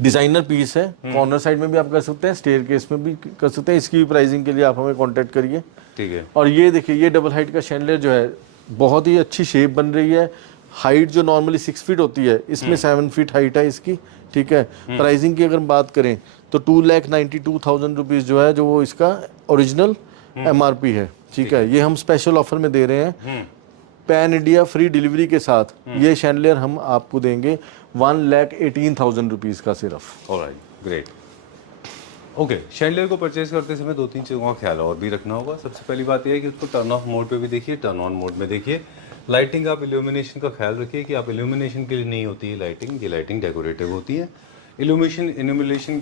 डिजाइनर पीस है। कॉर्नर साइड में भी आप कर सकते हैं, स्टेयर केस में भी कर सकते हैं। इसकी भी प्राइसिंग के लिए आप हमें कांटेक्ट करिए। ठीक है। और ये देखिए ये डबल हाइट का शैंडलियर जो है बहुत ही अच्छी शेप बन रही है। हाइट जो नॉर्मली 6 फीट होती है इसमें 7 फीट हाइट है इसकी। ठीक है। प्राइसिंग की अगर बात करें तो 2,92,000 रुपीज जो है जो वो इसका ओरिजिनल एमआरपी है। ठीक है। ये हम स्पेशल ऑफर में दे रहे हैं पैन इंडिया फ्री डिलीवरी के साथ। ये शैंडलियर हम आपको देंगे 1,18,000 रुपीज का सिर्फ। Alright, great. ओके, शैंडलियर को परचेज करते समय 2-3 चीज़ों का ख्याल और भी रखना होगा। सबसे पहली बात यह है कि उसको टर्न ऑफ मोड पे भी देखिए, टर्न ऑन मोड में देखिए। लाइटिंग आप इल्यूमिनेशन का ख्याल रखिए कि आप इल्यूमिनेशन के लिए नहीं होती है लाइटिंग, ये लाइटिंग डेकोरेटिव होती है। इल्यूमिनेशन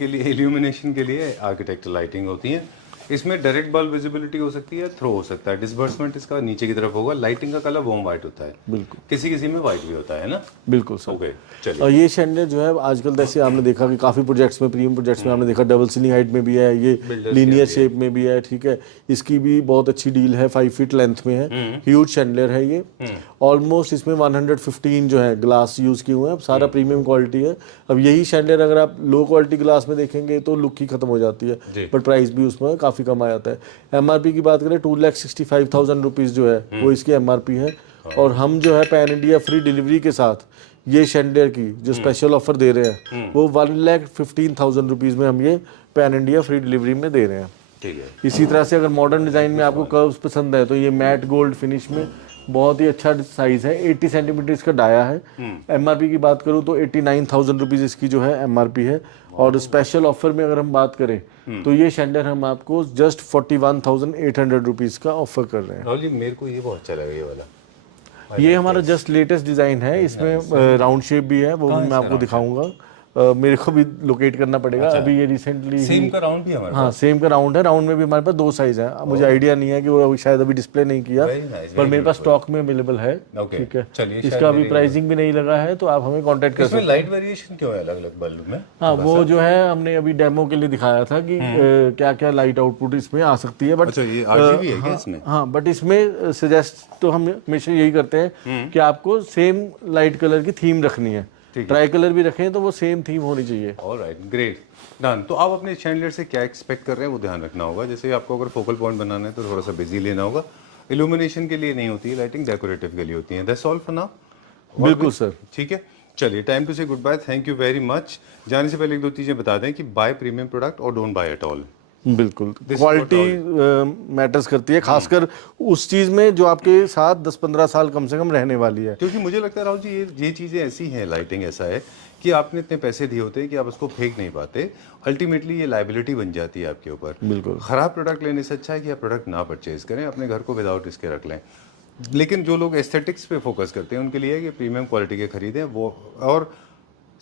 के लिए आर्किटेक्चर लाइटिंग होती है। इसमें डायरेक्ट बल्ब विजिबिलिटी हो सकती है, थ्रो हो सकता है। डिस्बर्समेंट इसका नीचे की तरफ होगा। लाइटिंग का कलर वार्म व्हाइट होता है। बिल्कुल। किसी में व्हाइट भी होता है ना? बिल्कुल सर। ओके, चलिए। और ये शैंडलियर जो है आजकल जैसे आपने देखा कि काफ़ी प्रोजेक्ट्स में, प्रीमियम प्रोजेक्ट्स में आपने देखा डबल सीलिंग हाइट में भी है, ये लीनियर शेप में भी है। ठीक है। इसकी भी बहुत अच्छी डील है, 5 फीट लेंथ में है। ह्यूज शैंडलियर है ये। ऑलमोस्ट इसमें 115 जो है ग्लास यूज किए हुए हैं। सारा प्रीमियम क्वालिटी है। अब यही शैंडलियर अगर आप लो क्वालिटी ग्लास में देखेंगे तो लुक ही खत्म हो जाती है, बट प्राइस भी उसमें काफ़ी कम आ जाता है। एमआरपी की बात करें 2,65,000 रुपीज़ जो है वो इसकी एमआरपी है। और हम जो है पैन इंडिया फ्री डिलीवरी के साथ ये शैंडलियर की जो स्पेशल ऑफर दे रहे हैं वो 1,15,000 रुपीज़ में हम ये पैन इंडिया फ्री डिलीवरी में दे रहे हैं। ठीक है। इसी तरह से अगर मॉडर्न डिज़ाइन में आपको कर्व्स पसंद है तो ये मैट गोल्ड फिनिश में बहुत ही अच्छा साइज है। 80 सेंटीमीटर इसका डाया है। एमआरपी की बात करूँ तो 89,000 रुपीज़ इसकी जो है एमआरपी है। और स्पेशल ऑफर में अगर हम बात करें तो ये शैंडलियर हम आपको जस्ट 41,800 रुपीज़ का ऑफर कर रहे हैं। राहुल जी, मेरे को ये बहुत अच्छा लगा ये वाला। ये हमारा जस्ट लेटेस्ट डिज़ाइन है। इसमें राउंड शेप भी है, वो मैं आपको दिखाऊंगा। मेरे को भी लोकेट करना पड़ेगा। अभी ये रिसेंटली सेम का राउंड भी हमारे हाँ सेम का राउंड है। राउंड में भी हमारे पास 2 साइज है। मुझे आइडिया नहीं है कि वो शायद अभी डिस्प्ले नहीं किया, Very nice, पर very मेरे पास स्टॉक में अवेलेबल है। Okay, ठीक है, चलिए, इसका शायद अभी मेरी- प्राइसिंग भी नहीं लगा है, तो आप हमें कांटेक्ट कर सकते इसमें लाइट वेरिएशन क्यों है अलग अलग बल्ब में? हैं। हाँ वो जो है हमने अभी डेमो के लिए दिखाया था कि क्या क्या लाइट आउटपुट इसमें आ सकती है। बट अच्छा, ये RGB है क्या इसमें? हाँ बट इसमें सजेस्ट तो हम हमेशा यही करते हैं कि आपको सेम लाइट कलर की थीम रखनी है। ट्राई कलर भी रखें तो वो सेम थीम होनी चाहिए। Alright, great, done. तो आप अपने चैंडलर से क्या एक्सपेक्ट कर रहे हैं वो ध्यान रखना होगा। जैसे आपको अगर फोकल पॉइंट बनाना है तो थोड़ा सा बिजी लेना होगा। इल्यूमिनेशन के लिए नहीं होती है लाइटिंग, डेकोरेटिव के लिए होती है। That's all for now. बिल्कुल सर, ठीक है, चलिए, time to say goodbye. Thank you very much. जाने से पहले 1-2 चीज़ें बता दें कि बाय प्रीमियम प्रोडक्ट और डोंट बाय एट ऑल। बिल्कुल क्वालिटी मैटर्स करती है, खासकर उस चीज में जो आपके साथ 10-15 साल कम से कम रहने वाली है। क्योंकि मुझे लगता है राहुल जी ये चीज़ें ऐसी हैं, लाइटिंग ऐसा है कि आपने इतने पैसे दिए होते हैं कि आप उसको फेंक नहीं पाते। अल्टीमेटली ये लाइबिलिटी बन जाती है आपके ऊपर। बिल्कुल, खराब प्रोडक्ट लेने से अच्छा है कि आप प्रोडक्ट ना परचेज करें, अपने घर को विदाउट इसके रख लें। लेकिन जो लोग एस्थेटिक्स पे फोकस करते हैं उनके लिए है कि प्रीमियम क्वालिटी के खरीदें वो, और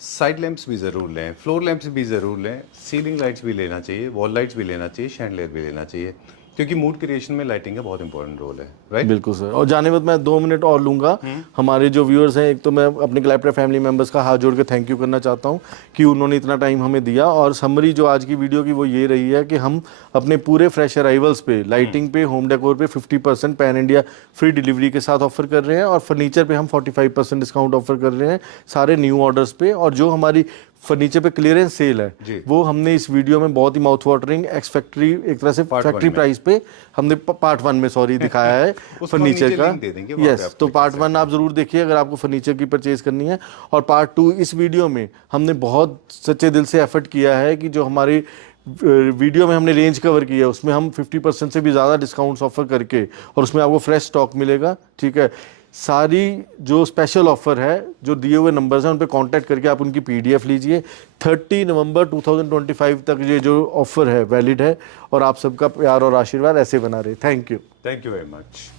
साइड लैंप्स भी ज़रूर लें, फ्लोर लैंप्स भी ज़रूर लें, सीलिंग लाइट्स भी लेना चाहिए, वॉल लाइट्स भी लेना चाहिए, शैंडलियर भी लेना चाहिए, क्योंकि मूड क्रिएशन में लाइटिंग का बहुत इंपॉर्टेंट रोल है। राइट, बिल्कुल सर। और जाने बाद मैं 2 मिनट और लूंगा। हमारे जो व्यूअर्स हैं, एक तो मैं अपने ग्लैप्टर फैमिली मेंबर्स का हाथ जोड़ के थैंक यू करना चाहता हूं कि उन्होंने इतना टाइम हमें दिया। और समरी जो आज की वीडियो की वो ये रही है कि हम अपने पूरे फ्रेश अराइवल्स पे, लाइटिंग पे, होम डेकोर पे 50% पैन इंडिया फ्री डिलीवरी के साथ ऑफर कर रहे हैं, और फर्नीचर पे हम 45% डिस्काउंट ऑफर कर रहे हैं सारे न्यू ऑर्डर्स पे। और जो हमारी फर्नीचर पे क्लियरेंस सेल है वो हमने इस वीडियो में बहुत ही माउथ वाटरिंग एक्स फैक्ट्री, एक तरह से फैक्ट्री प्राइस पे हमने पार्ट 1 में सॉरी दिखाया है फर्नीचर का। यस, तो पार्ट 1 आप जरूर देखिए अगर आपको फर्नीचर की परचेज करनी है। और पार्ट 2 इस वीडियो में हमने बहुत सच्चे दिल से एफर्ट किया है कि जो हमारी वीडियो में हमने रेंज कवर की है उसमें हम 50% से भी ज़्यादा डिस्काउंट्स ऑफर करके, और उसमें आपको फ्रेश स्टॉक मिलेगा। ठीक है, सारी जो स्पेशल ऑफर है, जो दिए हुए नंबर्स हैं उन पे कांटेक्ट करके आप उनकी PDF लीजिए। 30 नवंबर 2025 तक ये जो ऑफर है वैलिड है, और आप सबका प्यार और आशीर्वाद ऐसे बना रहे। Thank you very much.